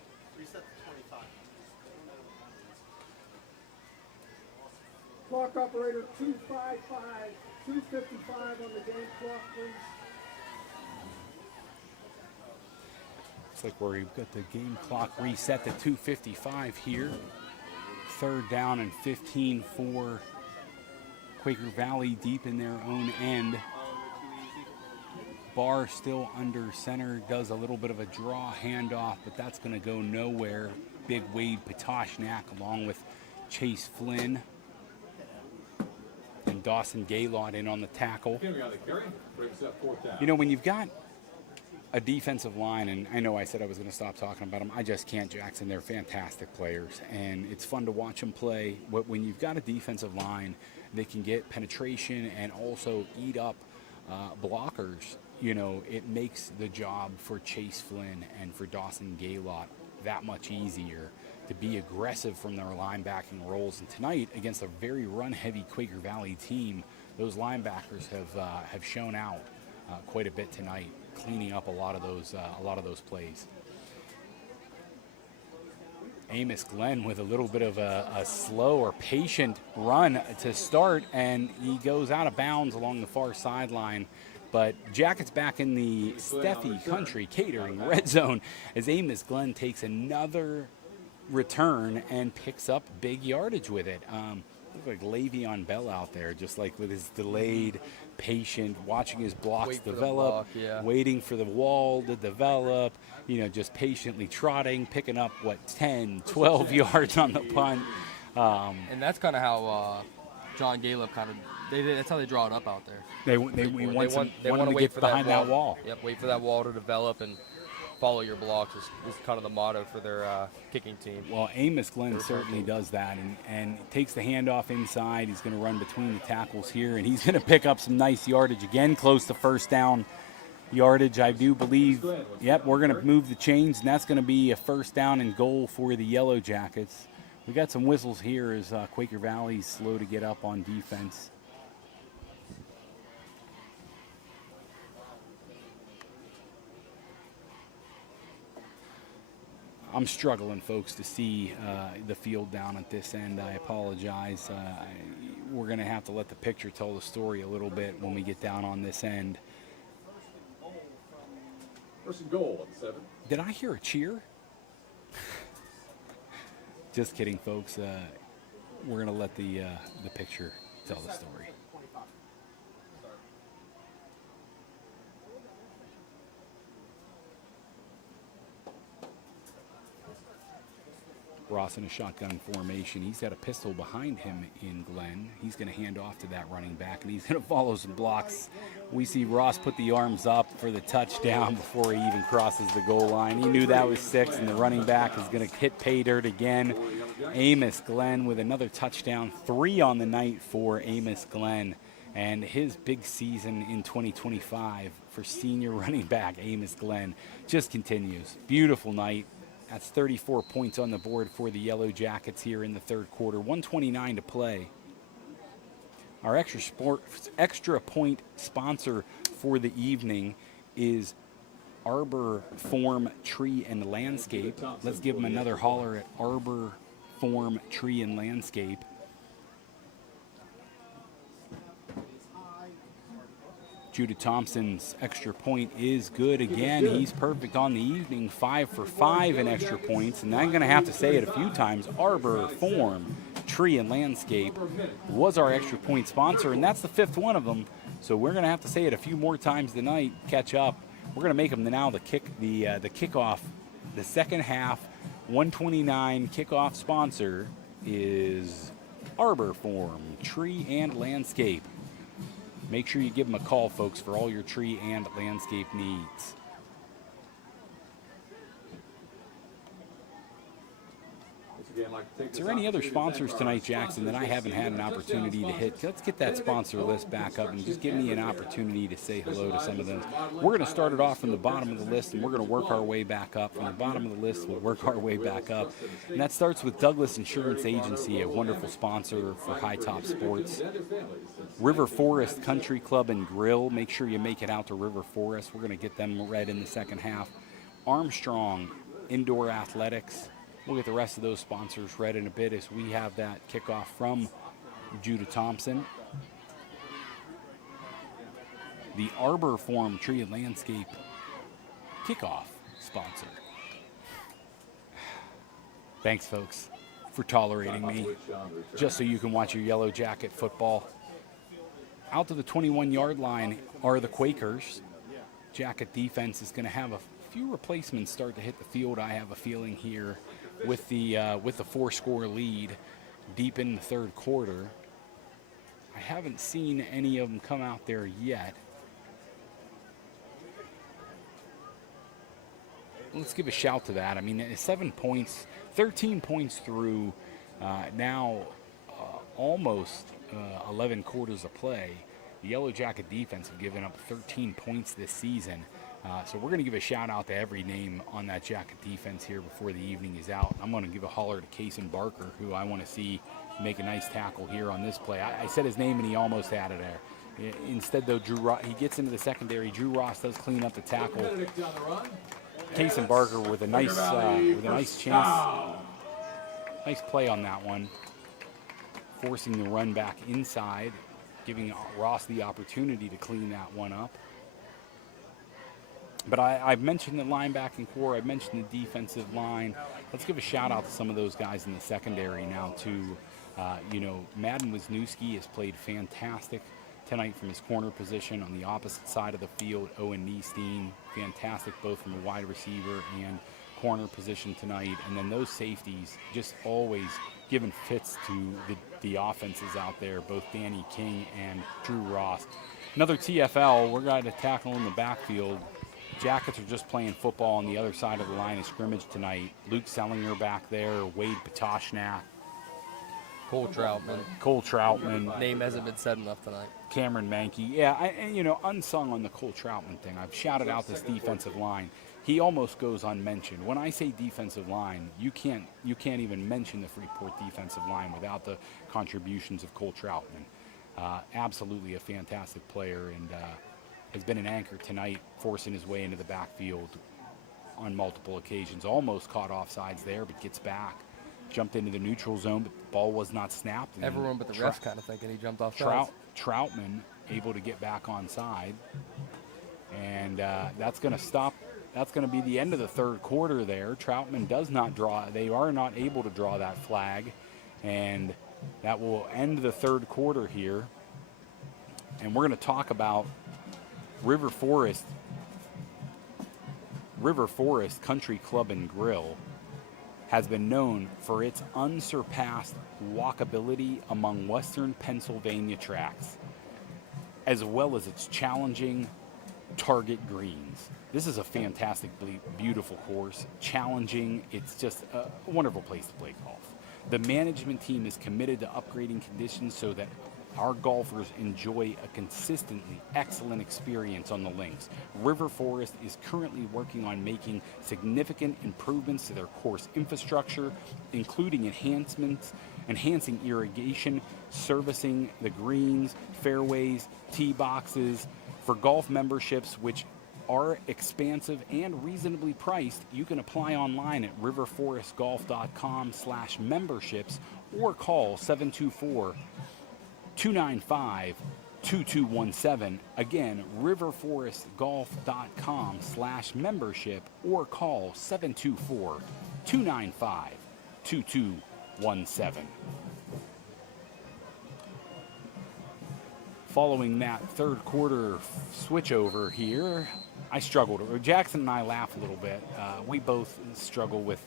Clock operator 255, 255 on the game clock, please. Looks like we've got the game clock reset to 2:55 here. Third down and 15 for Quaker Valley deep in their own end. Barr still under center, does a little bit of a draw handoff, but that's going to go nowhere. Big Wade Patoshnak along with Chase Flynn and Dawson Gaylord in on the tackle. You know, when you've got a defensive line, and I know I said I was going to stop talking about them, I just can't, Jackson. They're fantastic players, and it's fun to watch them play. But when you've got a defensive line, they can get penetration and also eat up blockers. You know, it makes the job for Chase Flynn and for Dawson Gaylord that much easier to be aggressive from their linebacking roles. And tonight, against a very run-heavy Quaker Valley team, those linebackers have shown out quite a bit tonight, cleaning up a lot of those plays. Amos Glenn with a little bit of a slow or patient run to start, and he goes out of bounds along the far sideline. But Jackets back in the Steffi Country Catering red zone as Amos Glenn takes another return and picks up big yardage with it. Looks like Le'Veon Bell out there, just like with his delayed, patient, watching his blocks develop, waiting for the wall to develop, you know, just patiently trotting, picking up, 10, 12 yards on the punt. And that's kind of how John Gallup that's how they draw it up out there. They want to get behind that wall. Yep, wait for that wall to develop and follow your blocks is kind of the motto for their kicking team. Well, Amos Glenn certainly does that and takes the handoff inside. He's going to run between the tackles here, and he's going to pick up some nice yardage again, close to first down yardage, I do believe. Yep, we're going to move the chains, and that's going to be a first down and goal for the Yellowjackets. We got some whistles here as Quaker Valley's slow to get up on defense. I'm struggling, folks, to see the field down at this end. I apologize. We're going to have to let the picture tell the story a little bit when we get down on this end. First and goal at 7. Did I hear a cheer? Just kidding, folks. We're going to let the picture tell the story. Ross in a shotgun formation. He's got a pistol behind him in Glenn. He's going to hand off to that running back, and he's going to follow some blocks. We see Ross put the arms up for the touchdown before he even crosses the goal line. He knew that was 6, and the running back is going to hit pay dirt again. Amos Glenn with another touchdown. 3 on the night for Amos Glenn, and his big season in 2025 for senior running back Amos Glenn just continues. Beautiful night. That's 34 points on the board for the Yellowjackets here in the third quarter. 1:29 to play. Our extra point sponsor for the evening is Arbor Form Tree and Landscape. Let's give them another holler at Arbor Form Tree and Landscape. Judah Thompson's extra point is good again. He's perfect on the evening, 5 for 5 in extra points. And I'm going to have to say it a few times. Arbor Form Tree and Landscape was our extra point sponsor, and that's the 5th one of them. So we're going to have to say it a few more times tonight. Catch up. We're going to make them now the kickoff, the second half, 129 kickoff sponsor is Arbor Form Tree and Landscape. Make sure you give them a call, folks, for all your tree and landscape needs. Is there any other sponsors tonight, Jackson, that I haven't had an opportunity to hit? Let's get that sponsor list back up and just give me an opportunity to say hello to some of them. We're going to start it off from the bottom of the list, and we're going to work our way back up. From the bottom of the list, we'll work our way back up. And that starts with Douglas Insurance Agency, a wonderful sponsor for High Top Sports. River Forest Country Club and Grill. Make sure you make it out to River Forest. We're going to get them read in the second half. Armstrong Indoor Athletics. We'll get the rest of those sponsors read in a bit as we have that kickoff from Judah Thompson. The Arbor Forum Tree and Landscape kickoff sponsor. Thanks, folks, for tolerating me, just so you can watch your Yellow Jacket football. Out to the 21-yard line are the Quakers. Jacket defense is going to have a few replacements start to hit the field, I have a feeling, here with the 4-score lead deep in the third quarter. I haven't seen any of them come out there yet. Let's give a shout to that. I mean, 7 points, 13 points through now almost 11 quarters of play. The Yellow Jacket defense have given up 13 points this season. So we're going to give a shout out to every name on that Jacket defense here before the evening is out. I'm going to give a holler to Kason Barker, who I want to see make a nice tackle here on this play. I said his name and he almost had it there. Instead, though, he gets into the secondary. Drew Ross does clean up the tackle. Kason Barker with a nice chance. Nice play on that one. Forcing the run back inside, giving Ross the opportunity to clean that one up. But I've mentioned the linebacking core. I've mentioned the defensive line. Let's give a shout out to some of those guys in the secondary now too. Madden Wisniewski has played fantastic tonight from his corner position. On the opposite side of the field, Owen Niestein, fantastic both from the wide receiver and corner position tonight. And then those safeties just always giving fits to the offenses out there, both Danny King and Drew Ross. Another TFL, we're going to tackle in the backfield. Jackets are just playing football on the other side of the line of scrimmage tonight. Luke Sellinger back there, Wade Patoshnak. Cole Troutman. Cole Troutman. Name hasn't been said enough tonight. Cameron Mankey. Yeah, unsung on the Cole Troutman thing. I've shouted out this defensive line. He almost goes unmentioned. When I say defensive line, you can't even mention the Freeport defensive line without the contributions of Cole Troutman. Absolutely a fantastic player, and has been an anchor tonight, forcing his way into the backfield on multiple occasions. Almost caught offsides there, but gets back. Jumped into the neutral zone, but the ball was not snapped. And everyone but the refs kind of thinking he jumped off. Troutman able to get back onside. And that's going to stop. That's going to be the end of the third quarter there. Troutman does not draw. They are not able to draw that flag. And that will end the third quarter here. And we're going to talk about River Forest Country Club and Grill has been known for its unsurpassed walkability among Western Pennsylvania tracks, as well as its challenging target greens. This is a fantastically beautiful course, challenging. It's just a wonderful place to play golf. The management team is committed to upgrading conditions so that our golfers enjoy a consistently excellent experience on the links. River Forest is currently working on making significant improvements to their course infrastructure, including enhancing irrigation, servicing the greens, fairways, tee boxes. For golf memberships, which are expansive and reasonably priced, you can apply online at riverforestgolf.com/memberships or call 724-295-2217. Again, riverforestgolf.com/membership or call 724-295-2217. Following that third quarter switch over here, I struggled. Jackson and I laugh a little bit. We both struggle with,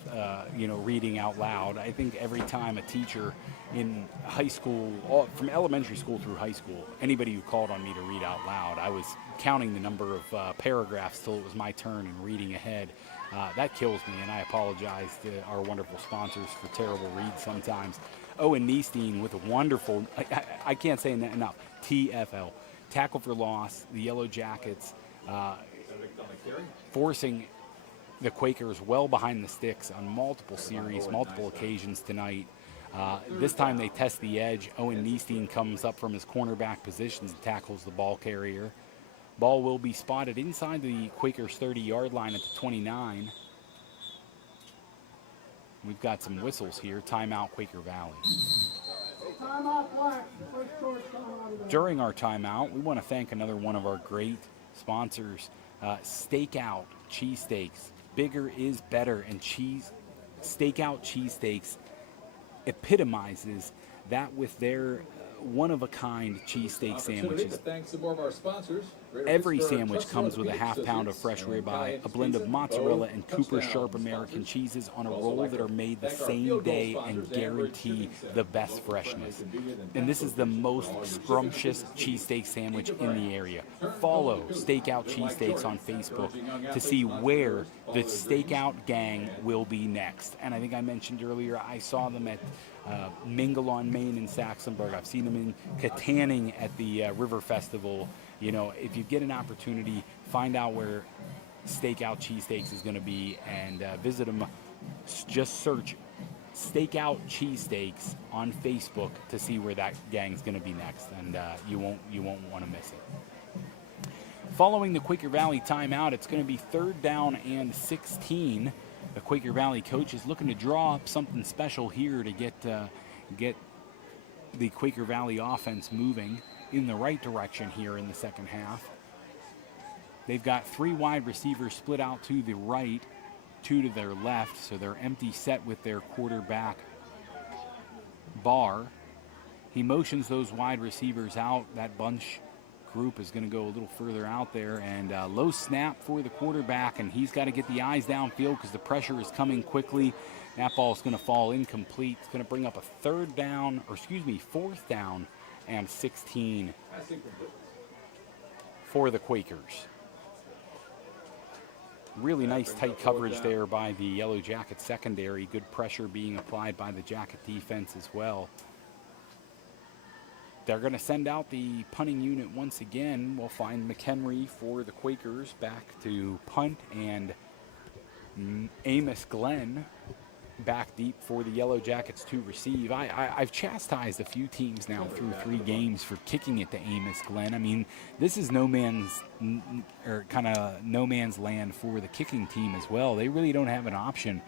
reading out loud. I think every time a teacher in high school, from elementary school through high school, anybody who called on me to read out loud, I was counting the number of paragraphs till it was my turn and reading ahead. That kills me, and I apologize to our wonderful sponsors for terrible reads sometimes. Owen Niestein with a wonderful, I can't say enough, TFL, tackle for loss, the Yellowjackets, forcing the Quakers well behind the sticks on multiple series, multiple occasions tonight. This time they test the edge. Owen Niestein comes up from his cornerback positions and tackles the ball carrier. Ball will be spotted inside the Quakers 30-yard line at the 29. We've got some whistles here. Timeout, Quaker Valley. Timeout Black. First choice coming out of there. During our timeout, we want to thank another one of our great sponsors, Stakeout Cheesesteaks. Bigger is better, and Stakeout Cheesesteaks epitomizes that with their one-of-a-kind cheesesteak sandwiches. Thanks to more of our sponsors. Every sandwich comes with a half pound of fresh ribeye, a blend of mozzarella and Cooper Sharp American cheeses on a roll that are made the same day and guarantee the best freshness. And this is the most scrumptious cheesesteak sandwich in the area. Follow Stakeout Cheesesteaks on Facebook to see where the Stakeout gang will be next. And I think I mentioned earlier, I saw them at Mingle on Main in Saxonburg. I've seen them in Katanning at the River Festival. You know, if you get an opportunity, find out where Stakeout Cheesesteaks is going to be and visit them. Just search Stakeout Cheesesteaks on Facebook to see where that gang's going to be next, and you won't want to miss it. Following the Quaker Valley timeout, it's going to be 3rd down and 16. The Quaker Valley coach is looking to draw up something special here to get the Quaker Valley offense moving in the right direction here in the second half. They've got 3 wide receivers split out to the right, 2 to their left, so they're empty set with their quarterback, Barr. He motions those wide receivers out. That bunch group is going to go a little further out there, and low snap for the quarterback, and he's got to get the eyes downfield because the pressure is coming quickly. That ball is going to fall incomplete. It's going to bring up a 4th down and 16 for the Quakers. Really nice tight coverage there by the Yellowjackets secondary. Good pressure being applied by the Jacket defense as well. They're going to send out the punting unit once again. We'll find McHenry for the Quakers back to punt, and Amos Glenn back deep for the Yellowjackets to receive. I've chastised a few teams now through 3 games for kicking it to Amos Glenn. I mean, this is no man's land for the kicking team as well. They really don't have an option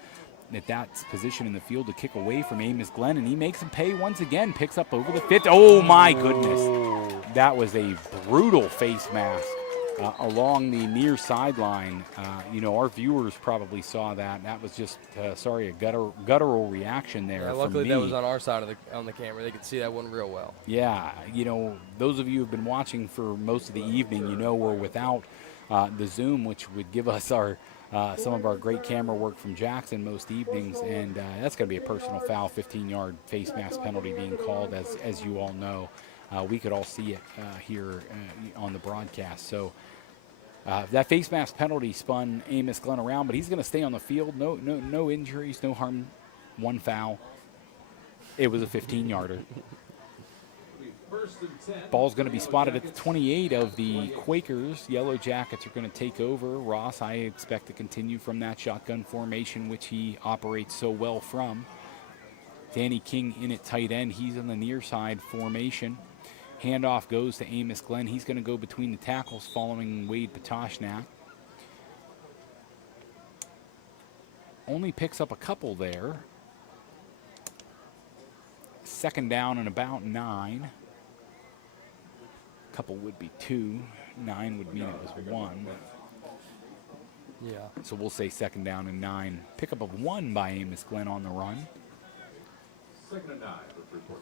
at that position in the field to kick away from Amos Glenn, and he makes him pay once again, picks up over the 50. Oh my goodness. That was a brutal face mask along the near sideline. Our viewers probably saw that. That was just, a guttural reaction there. Yeah, from luckily me. that was on our side on the camera. They could see that one real well. Yeah, those of you who have been watching for most of the evening, we're without the Zoom, which would give us some of our great camera work from Jackson most evenings, and that's going to be a personal foul, 15-yard face mask penalty being called, as you all know. We could all see it here on the broadcast. So that face mask penalty spun Amos Glenn around, but he's going to stay on the field. No injuries, no harm, 1 foul. It was a 15-yarder. Ball's going to be spotted at the 28 of the Quakers. Yellowjackets are going to take over. Ross, I expect to continue from that shotgun formation, which he operates so well from. Danny King in at tight end. He's on the near side formation. Handoff goes to Amos Glenn. He's going to go between the tackles following Wade Patoshnak. Only picks up a couple there. 2nd down and about 9. Couple would be 2. 9 would mean it was 1. Yeah. So we'll say 2nd down and 9. Pickup of 1 by Amos Glenn on the run. 2nd and 9 for Freeport.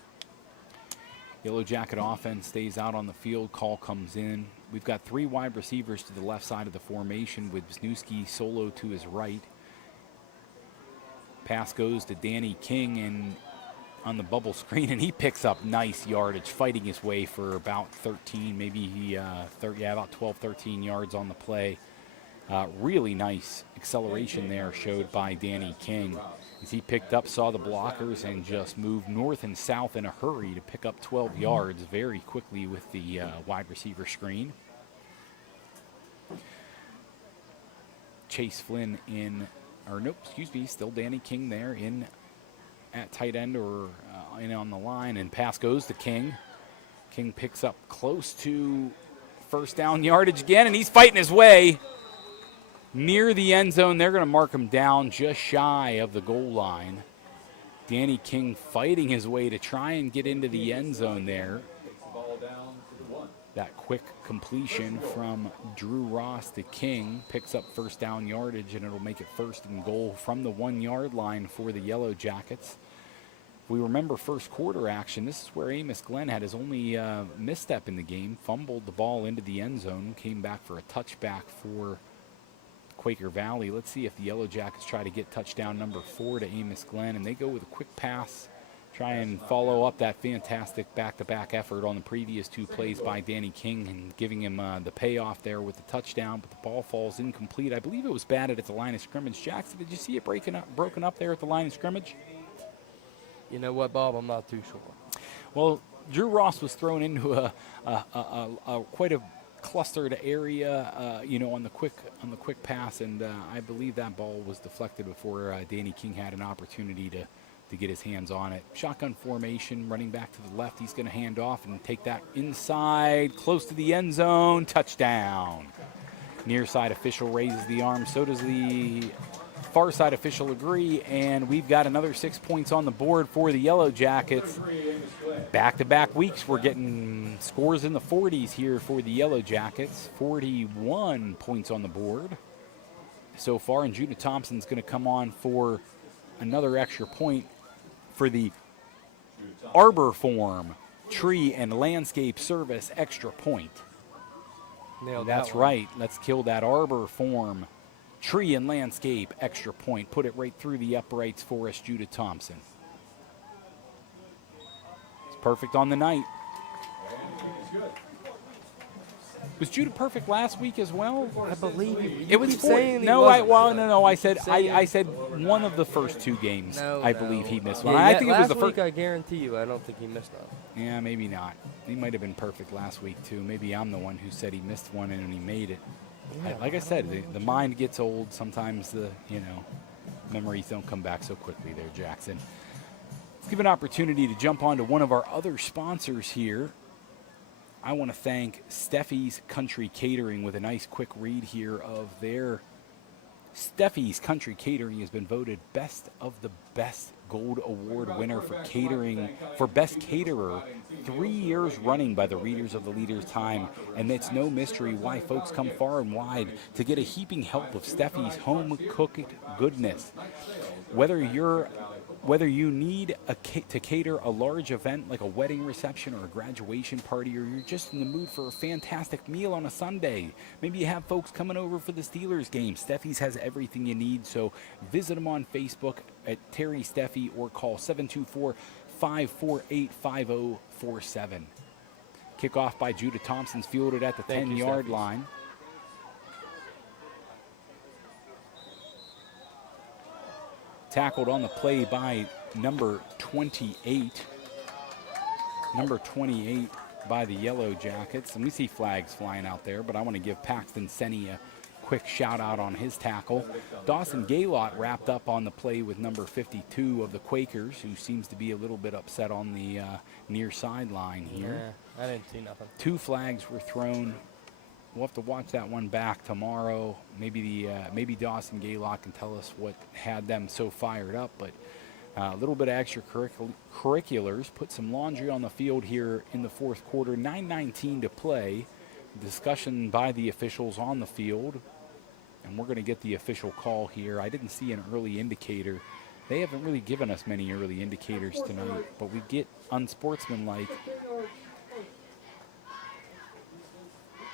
Yellowjacket offense stays out on the field. Call comes in. We've got 3 wide receivers to the left side of the formation with Wisniewski solo to his right. Pass goes to Danny King and on the bubble screen, and he picks up nice yardage, fighting his way for about 13, maybe about 12, 13 yards on the play. Really nice acceleration there showed by Danny King as he picked up, saw the blockers, and just moved north and south in a hurry to pick up 12 yards very quickly with the wide receiver screen. Chase Flynn still Danny King there in at tight end or in on the line, and pass goes to King. King picks up close to 1st down yardage again, and he's fighting his way near the end zone. They're going to mark him down just shy of the goal line. Danny King fighting his way to try and get into the end zone there. Takes the ball down to the 1. That quick completion from Drew Ross to King picks up first down yardage, and it'll make it 1st and goal from the 1-yard line for the Yellowjackets. If we remember first quarter action, this is where Amos Glenn had his only misstep in the game, fumbled the ball into the end zone, came back for a touchback for Quaker Valley. Let's see if the Yellowjackets try to get touchdown number 4 to Amos Glenn, and they go with a quick pass, try and follow up that fantastic back-to-back effort on the previous 2 plays by Danny King and giving him the payoff there with the touchdown, but the ball falls incomplete. I believe it was batted at the line of scrimmage. Jackson, did you see it broken up there at the line of scrimmage? You know what, Bob? I'm not too sure. Well, Drew Ross was thrown into a quite a clustered area, on the quick pass, and I believe that ball was deflected before Danny King had an opportunity to get his hands on it. Shotgun formation, running back to the left. He's going to hand off and take that inside, close to the end zone, touchdown. Near side official raises the arm. So does the far side official agree, and we've got another 6 points on the board for the Yellowjackets. Back-to-back weeks, we're getting scores in the 40s here for the Yellowjackets. 41 points on the board so far, and Judah Thompson's going to come on for another extra point for the Arbor Form Tree and Landscape Service extra point. Nailed That's that one. right. Let's kill that Arbor Form Tree and Landscape extra point. Put it right through the uprights for us, Judah Thompson. It's perfect on the night. Was Judah perfect last week as well? I believe you. It was keep four. saying he No, wasn't. I said Saying- I said one of the first 2 games. No, I believe he missed one. Yeah, I think it was last the week, first. I guarantee you, I don't think he missed one. Yeah, maybe not. He might have been perfect last week too. Maybe I'm the one who said he missed one and he made it. Like I said, the mind gets old. Sometimes the memories don't come back so quickly there, Jackson. Let's give an opportunity to jump on to one of our other sponsors here. I want to thank Steffi's Country Catering with a nice quick read here of their Steffi's Country Catering has been voted Best of the Best Gold Award winner for catering, for Best Caterer, 3 years running by the readers of the Leader's Time. And it's no mystery why folks come far and wide to get a heaping help of Steffi's home-cooked goodness. Whether you need to cater a large event like a wedding reception or a graduation party, or you're just in the mood for a fantastic meal on a Sunday, maybe you have folks coming over for the Steelers game, Steffi's has everything you need. So visit them on Facebook at Terry Steffi or call 724-548-5047. Kickoff by Judah Thompson's fielded at the 10-yard line. Tackled on the play by number 28. Number 28 by the Yellowjackets. And we see flags flying out there, but I want to give Paxton Senny a quick shout out on his tackle. Dawson Gaylott wrapped up on the play with number 52 of the Quakers, who seems to be a little bit upset on the near sideline here. Yeah, I didn't see nothing. 2 flags were thrown. We'll have to watch that one back tomorrow. Maybe Dawson Gaylott can tell us what had them so fired up. But a little bit of extracurriculars. Put some laundry on the field here in the 4th quarter. 9:19 to play. Discussion by the officials on the field. And we're going to get the official call here. I didn't see an early indicator. They haven't really given us many early indicators tonight. But we get unsportsmanlike.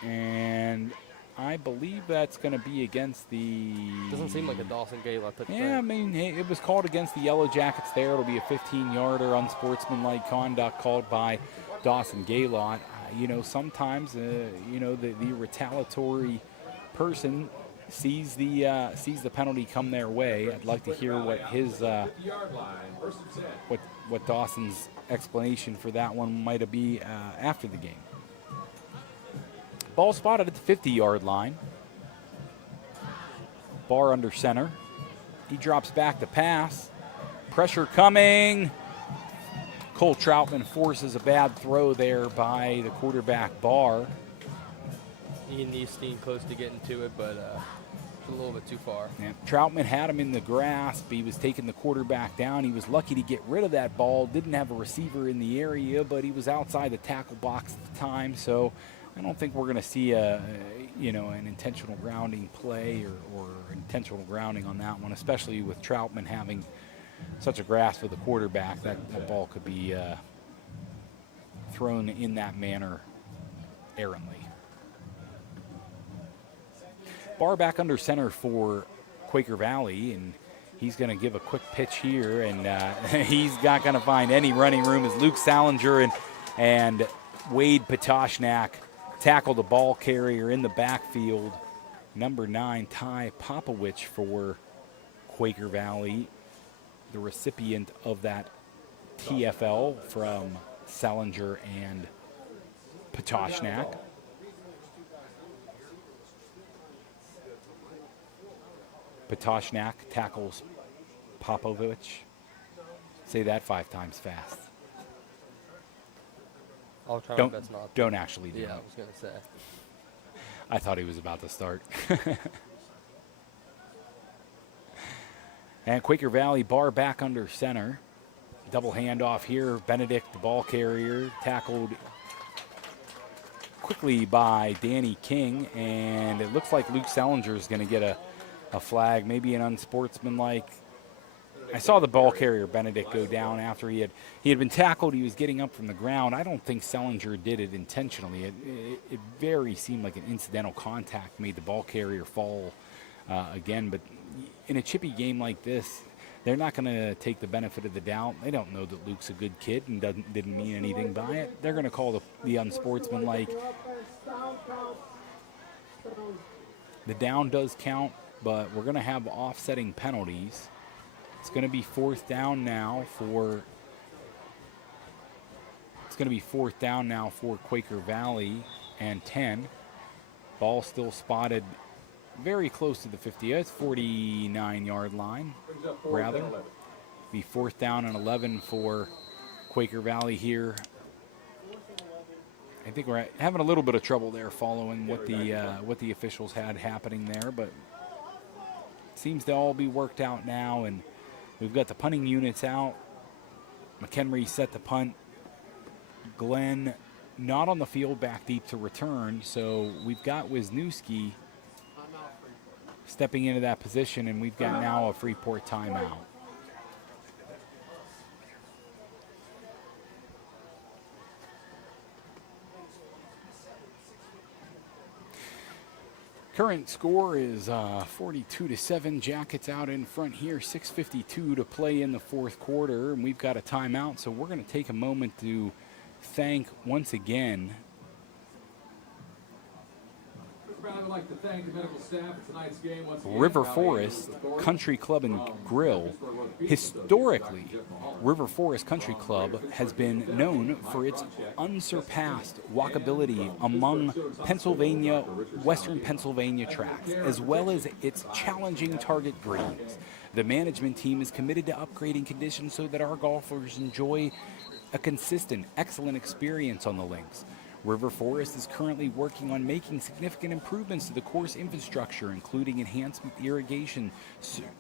And I believe that's going to be against the... Doesn't seem like a Dawson Gaylott took. Yeah, I mean, hey, it was called against the Yellowjackets there. It'll be a 15-yarder unsportsmanlike conduct called by Dawson Gaylott. Sometimes, the retaliatory person sees the penalty come their way. I'd like to hear what his what Dawson's explanation for that one might be after the game. Ball spotted at the 50-yard line. Barr under center. He drops back to pass. Pressure coming. Cole Troutman forces a bad throw there by the quarterback, Barr. Ian Neesteen close to getting to it, but a little bit too far. Yeah. Troutman had him in the grasp. He was taking the quarterback down. He was lucky to get rid of that ball. Didn't have a receiver in the area, but he was outside the tackle box at the time. So I don't think we're going to see an intentional grounding play or intentional grounding on that one, especially with Troutman having such a grasp of the quarterback. That ball could be thrown in that manner errantly. Barr back under center for Quaker Valley, and he's going to give a quick pitch here, and he's not going to find any running room as Luke Salinger and Wade Patoshnak tackle the ball carrier in the backfield. Number 9, Ty Popowich for Quaker Valley, the recipient of that TFL from Salinger and Patoshnak. Patoshnak tackles Popovich. Say that 5 times fast. I'll try my best not to. Don't actually do Yeah, it. I was going to say. I thought he was about to start. And Quaker Valley, Barr back under center. Double handoff here. Benedict, the ball carrier, tackled quickly by Danny King. And it looks like Luke Salinger is going to get a flag, maybe an unsportsmanlike. I saw the ball carrier Benedict go down after he had been tackled. He was getting up from the ground. I don't think Salinger did it intentionally. It very seemed like an incidental contact made the ball carrier fall again. But in a chippy game like this, they're not going to take the benefit of the doubt. They don't know that Luke's a good kid and didn't mean anything by it. They're going to call the unsportsmanlike. The down does count, but we're going to have offsetting penalties. It's going to be 4th down now for Quaker Valley and 10. Ball still spotted very close to the 50. It's 49-yard line, rather. Be 4th down and 11 for Quaker Valley here. I think we're having a little bit of trouble there following what the officials had happening there, but seems to all be worked out now, and we've got the punting units out. McHenry set the punt. Glenn not on the field, back deep to return, so we've got Wisniewski stepping into that position, and we've got now a Freeport timeout. Current score is 42-7. Jackets out in front here. 6:52 to play in the 4th quarter, and we've got a timeout. So we're going to take a moment to thank once again. I would like to thank the medical staff at tonight's game once again. River Forest Country Club and Grill. Historically, River Forest Country Club has been known for its unsurpassed walkability among Pennsylvania, Western Pennsylvania tracks, as well as its challenging target greens. The management team is committed to upgrading conditions so that our golfers enjoy a consistent, excellent experience on the links. River Forest is currently working on making significant improvements to the course infrastructure, including enhancement irrigation,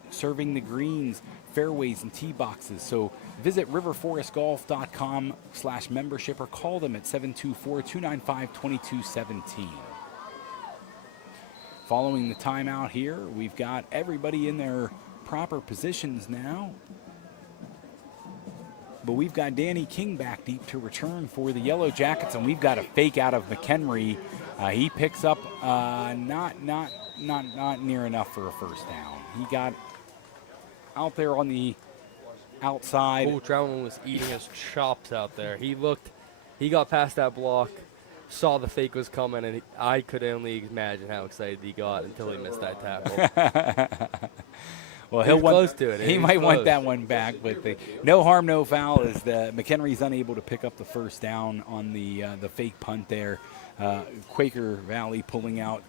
serving the greens, fairways, and tee boxes. So visit riverforestgolf.com/membership or call them at 724-295-2217. Following the timeout here, we've got everybody in their proper positions now. But we've got Danny King back deep to return for the Yellowjackets, and we've got a fake out of McHenry. He picks up not near enough for a first down. He got out there on the outside. Oh, Troutman was eating his chops out there. He got past that block, saw the fake was coming, and I could only imagine how excited he got until he missed that tackle. Well, he might want that one back, but no harm, no foul as McHenry's unable to pick up the first down on the fake punt there. Quaker Valley pulling out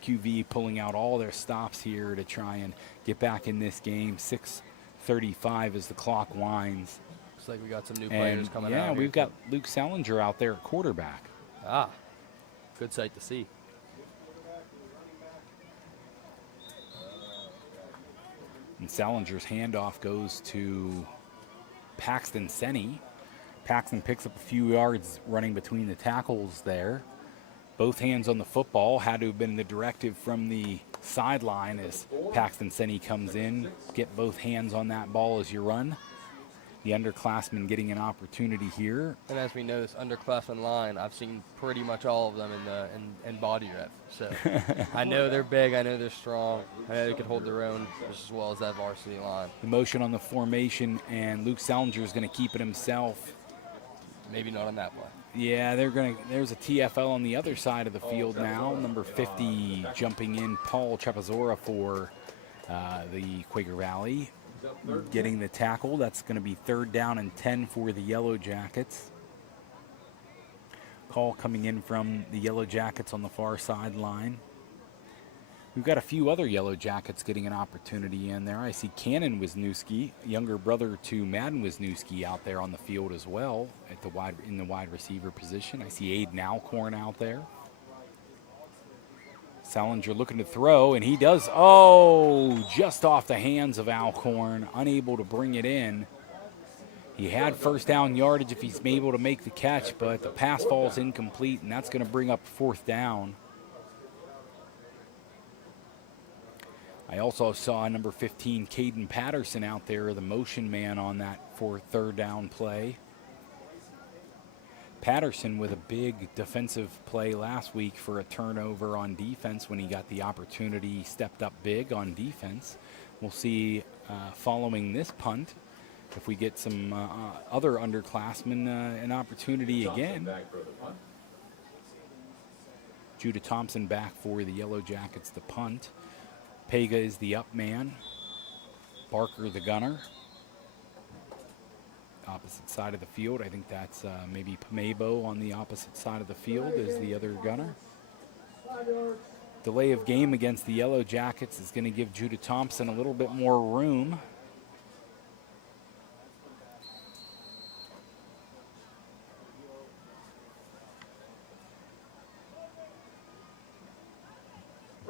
all their stops here to try and get back in this game. 6:35 as the clock winds. Looks like we got some new players coming out. Yeah, we've got Luke Salinger out there at quarterback. Good sight to see. And Salinger's handoff goes to Paxton Senni. Paxton picks up a few yards running between the tackles there. Both hands on the football. Had to have been the directive from the sideline as Paxton Senni comes in. Get both hands on that ball as you run. The underclassmen getting an opportunity here. And as we know, this underclassmen line, I've seen pretty much all of them in body rep. So I know they're big. I know they're strong. I know they could hold their own just as well as that varsity line. The motion on the formation, and Luke Salinger is going to keep it himself. Maybe not on that play. Yeah, there's a TFL on the other side of the field now. Number 50 jumping in, Paul Chapazora for the Quaker Valley. Getting the tackle. That's going to be 3rd down and 10 for the Yellowjackets. Call coming in from the Yellowjackets on the far sideline. We've got a few other Yellowjackets getting an opportunity in there. I see Cannon Wisniewski, younger brother to Madden Wisniewski, out there on the field as well at in the wide receiver position. I see Aiden Alcorn out there. Salinger looking to throw, and he does. Oh, just off the hands of Alcorn, unable to bring it in. He had 1st down yardage if he's able to make the catch, but the pass falls incomplete, and that's going to bring up 4th down. I also saw number 15, Caden Patterson, out there, the motion man on that for 3rd down play. Patterson with a big defensive play last week for a turnover on defense when he got the opportunity. He stepped up big on defense. We'll see following this punt if we get some other underclassmen an opportunity again. Judah Thompson back for the Yellowjackets, the punt. Pega is the up man. Barker the gunner. Opposite side of the field. I think that's maybe Pamebo on the opposite side of the field is the other gunner. Delay of game against the Yellowjackets is going to give Judah Thompson a little bit more room.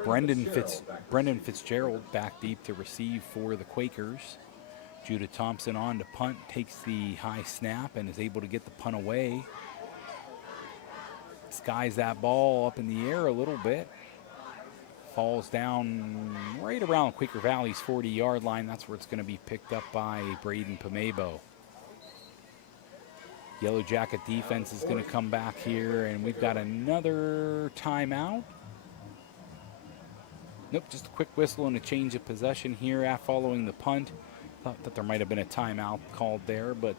Brendan Fitzgerald back deep to receive for the Quakers. Judah Thompson on to punt, takes the high snap and is able to get the punt away. Skies that ball up in the air a little bit. Falls down right around Quaker Valley's 40-yard line. That's where it's going to be picked up by Braden Pamebo. Yellow Jacket defense is going to come back here, and we've got another timeout. Nope, just a quick whistle and a change of possession here following the punt. Thought that there might have been a timeout called there, but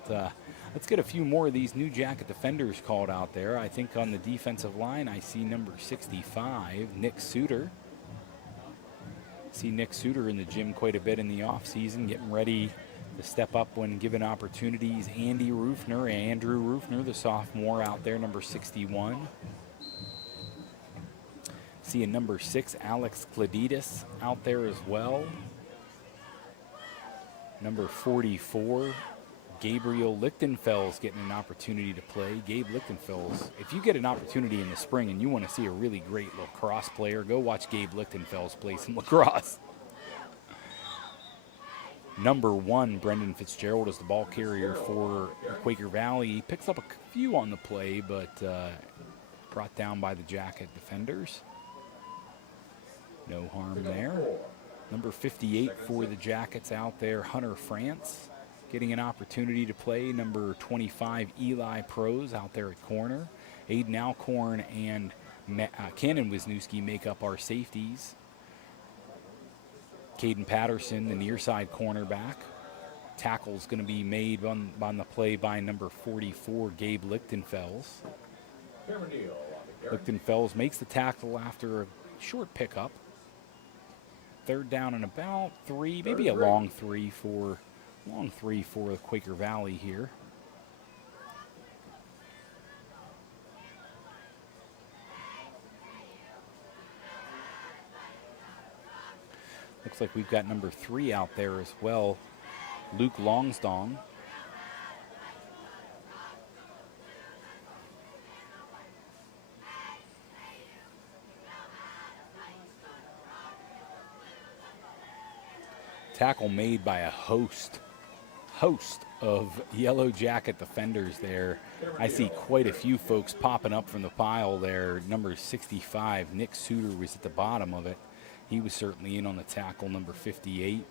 let's get a few more of these New Jacket defenders called out there. I think on the defensive line, I see number 65, Nick Suter. See Nick Suter in the gym quite a bit in the offseason, getting ready to step up when given opportunities. Andrew Rufner, the sophomore out there, number 61. See a number 6, Alex Kladitis, out there as well. Number 44, Gabriel Lichtenfels getting an opportunity to play. Gabe Lichtenfels, if you get an opportunity in the spring and you want to see a really great lacrosse player, go watch Gabe Lichtenfels play some lacrosse. Number 1, Brendan Fitzgerald is the ball carrier for Quaker Valley. He picks up a few on the play, but brought down by the Jacket defenders. No harm there. Number 58 for the Jackets out there, Hunter France, getting an opportunity to play. Number 25, Eli Prose out there at corner. Aiden Alcorn and Cannon Wisniewski make up our safeties. Caden Patterson, the near side cornerback. Tackle's going to be made on the play by number 44, Gabe Lichtenfels. Lichtenfels makes the tackle after a short pickup. 3rd down and about 3, maybe a long three for the Quaker Valley here. Looks like we've got number 3 out there as well, Luke Longstong. Tackle made by a host of Yellow Jacket defenders there. I see quite a few folks popping up from the pile there. Number 65, Nick Suter, was at the bottom of it. He was certainly in on the tackle. Number 58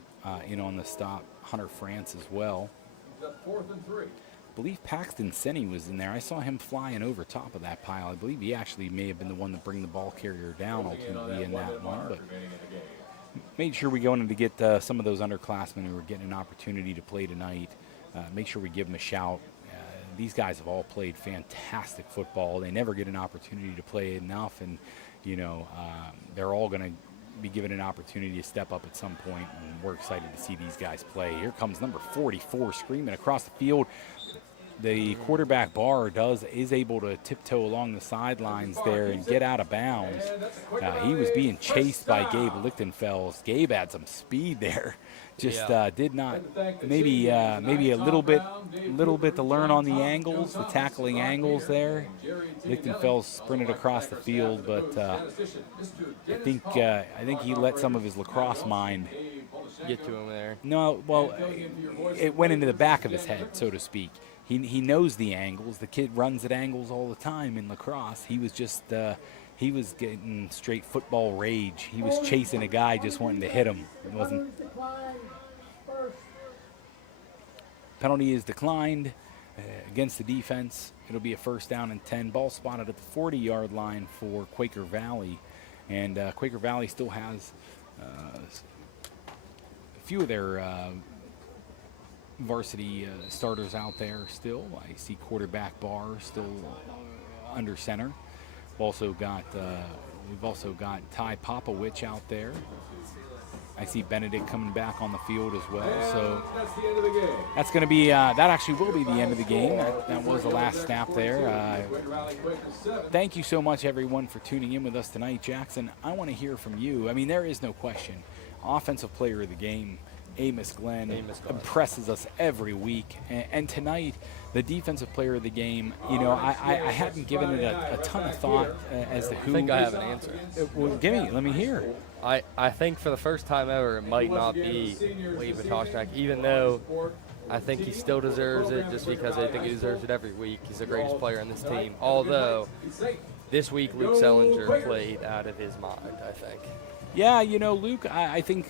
in on the stop. Hunter France as well. 4th and 3. I believe Paxton Senny was in there. I saw him flying over top of that pile. I believe he actually may have been the one to bring the ball carrier down ultimately in that one. But made sure we go in to get some of those underclassmen who are getting an opportunity to play tonight. Make sure we give them a shout. These guys have all played fantastic football. They never get an opportunity to play enough, and they're all going to be given an opportunity to step up at some point, and we're excited to see these guys play. Here comes number 44 screaming across the field. The quarterback Barr is able to tiptoe along the sidelines there and get out of bounds. He was being chased by Gabe Lichtenfels. Gabe had some speed there. Just did not, maybe a little bit to learn on the angles, the tackling angles there. Lichtenfels sprinted across the field, but I think he let some of his lacrosse mind Get to him there. No, well, it went into the back of his head, so to speak. He knows the angles. The kid runs at angles all the time in lacrosse. He was just he was getting straight football rage. He was chasing a guy, just wanting to hit him. It wasn't. Penalty is declined against the defense. It'll be a 1st down and 10. Ball spotted at the 40-yard line for Quaker Valley, and Quaker Valley still has a few of their varsity starters out there still. I see quarterback Barr still under center. We've also got Ty Popowich out there. I see Benedict coming back on the field as well. So that's the end of the game. that's going to be that actually will be the end of the game. That was the last snap there. Thank you so much, everyone, for tuning in with us tonight. Jackson, I want to hear from you. I mean, there is no question. Offensive player of the game, Amos Glenn, impresses us every week. And tonight, the defensive player of the game, I hadn't given it a ton of thought as to who. I think I have an answer. Well, let me hear. I think for the first time ever, it might not be Wade Batoshnak, even though I think he still deserves it just because I think he deserves it every week. He's the greatest player on this team. Although, this week, Luke Sellinger played out of his mind, I think. Yeah, Luke, I think,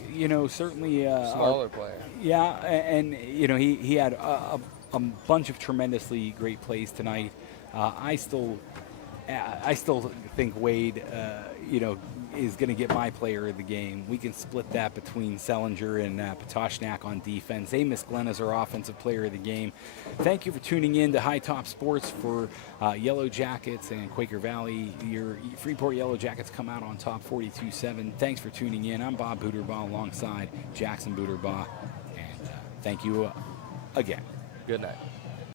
certainly smaller player. Yeah, and he had a bunch of tremendously great plays tonight. I still think Wade, is going to get my player of the game. We can split that between Sellinger and Patoshnak on defense. Amos Glenn is our offensive player of the game. Thank you for tuning in to High Top Sports for Yellowjackets and Quaker Valley. Your Freeport Yellowjackets come out on top 42-7. Thanks for tuning in. I'm Bob Booterbaugh alongside Jackson Booterbaugh. And thank you again. Good night.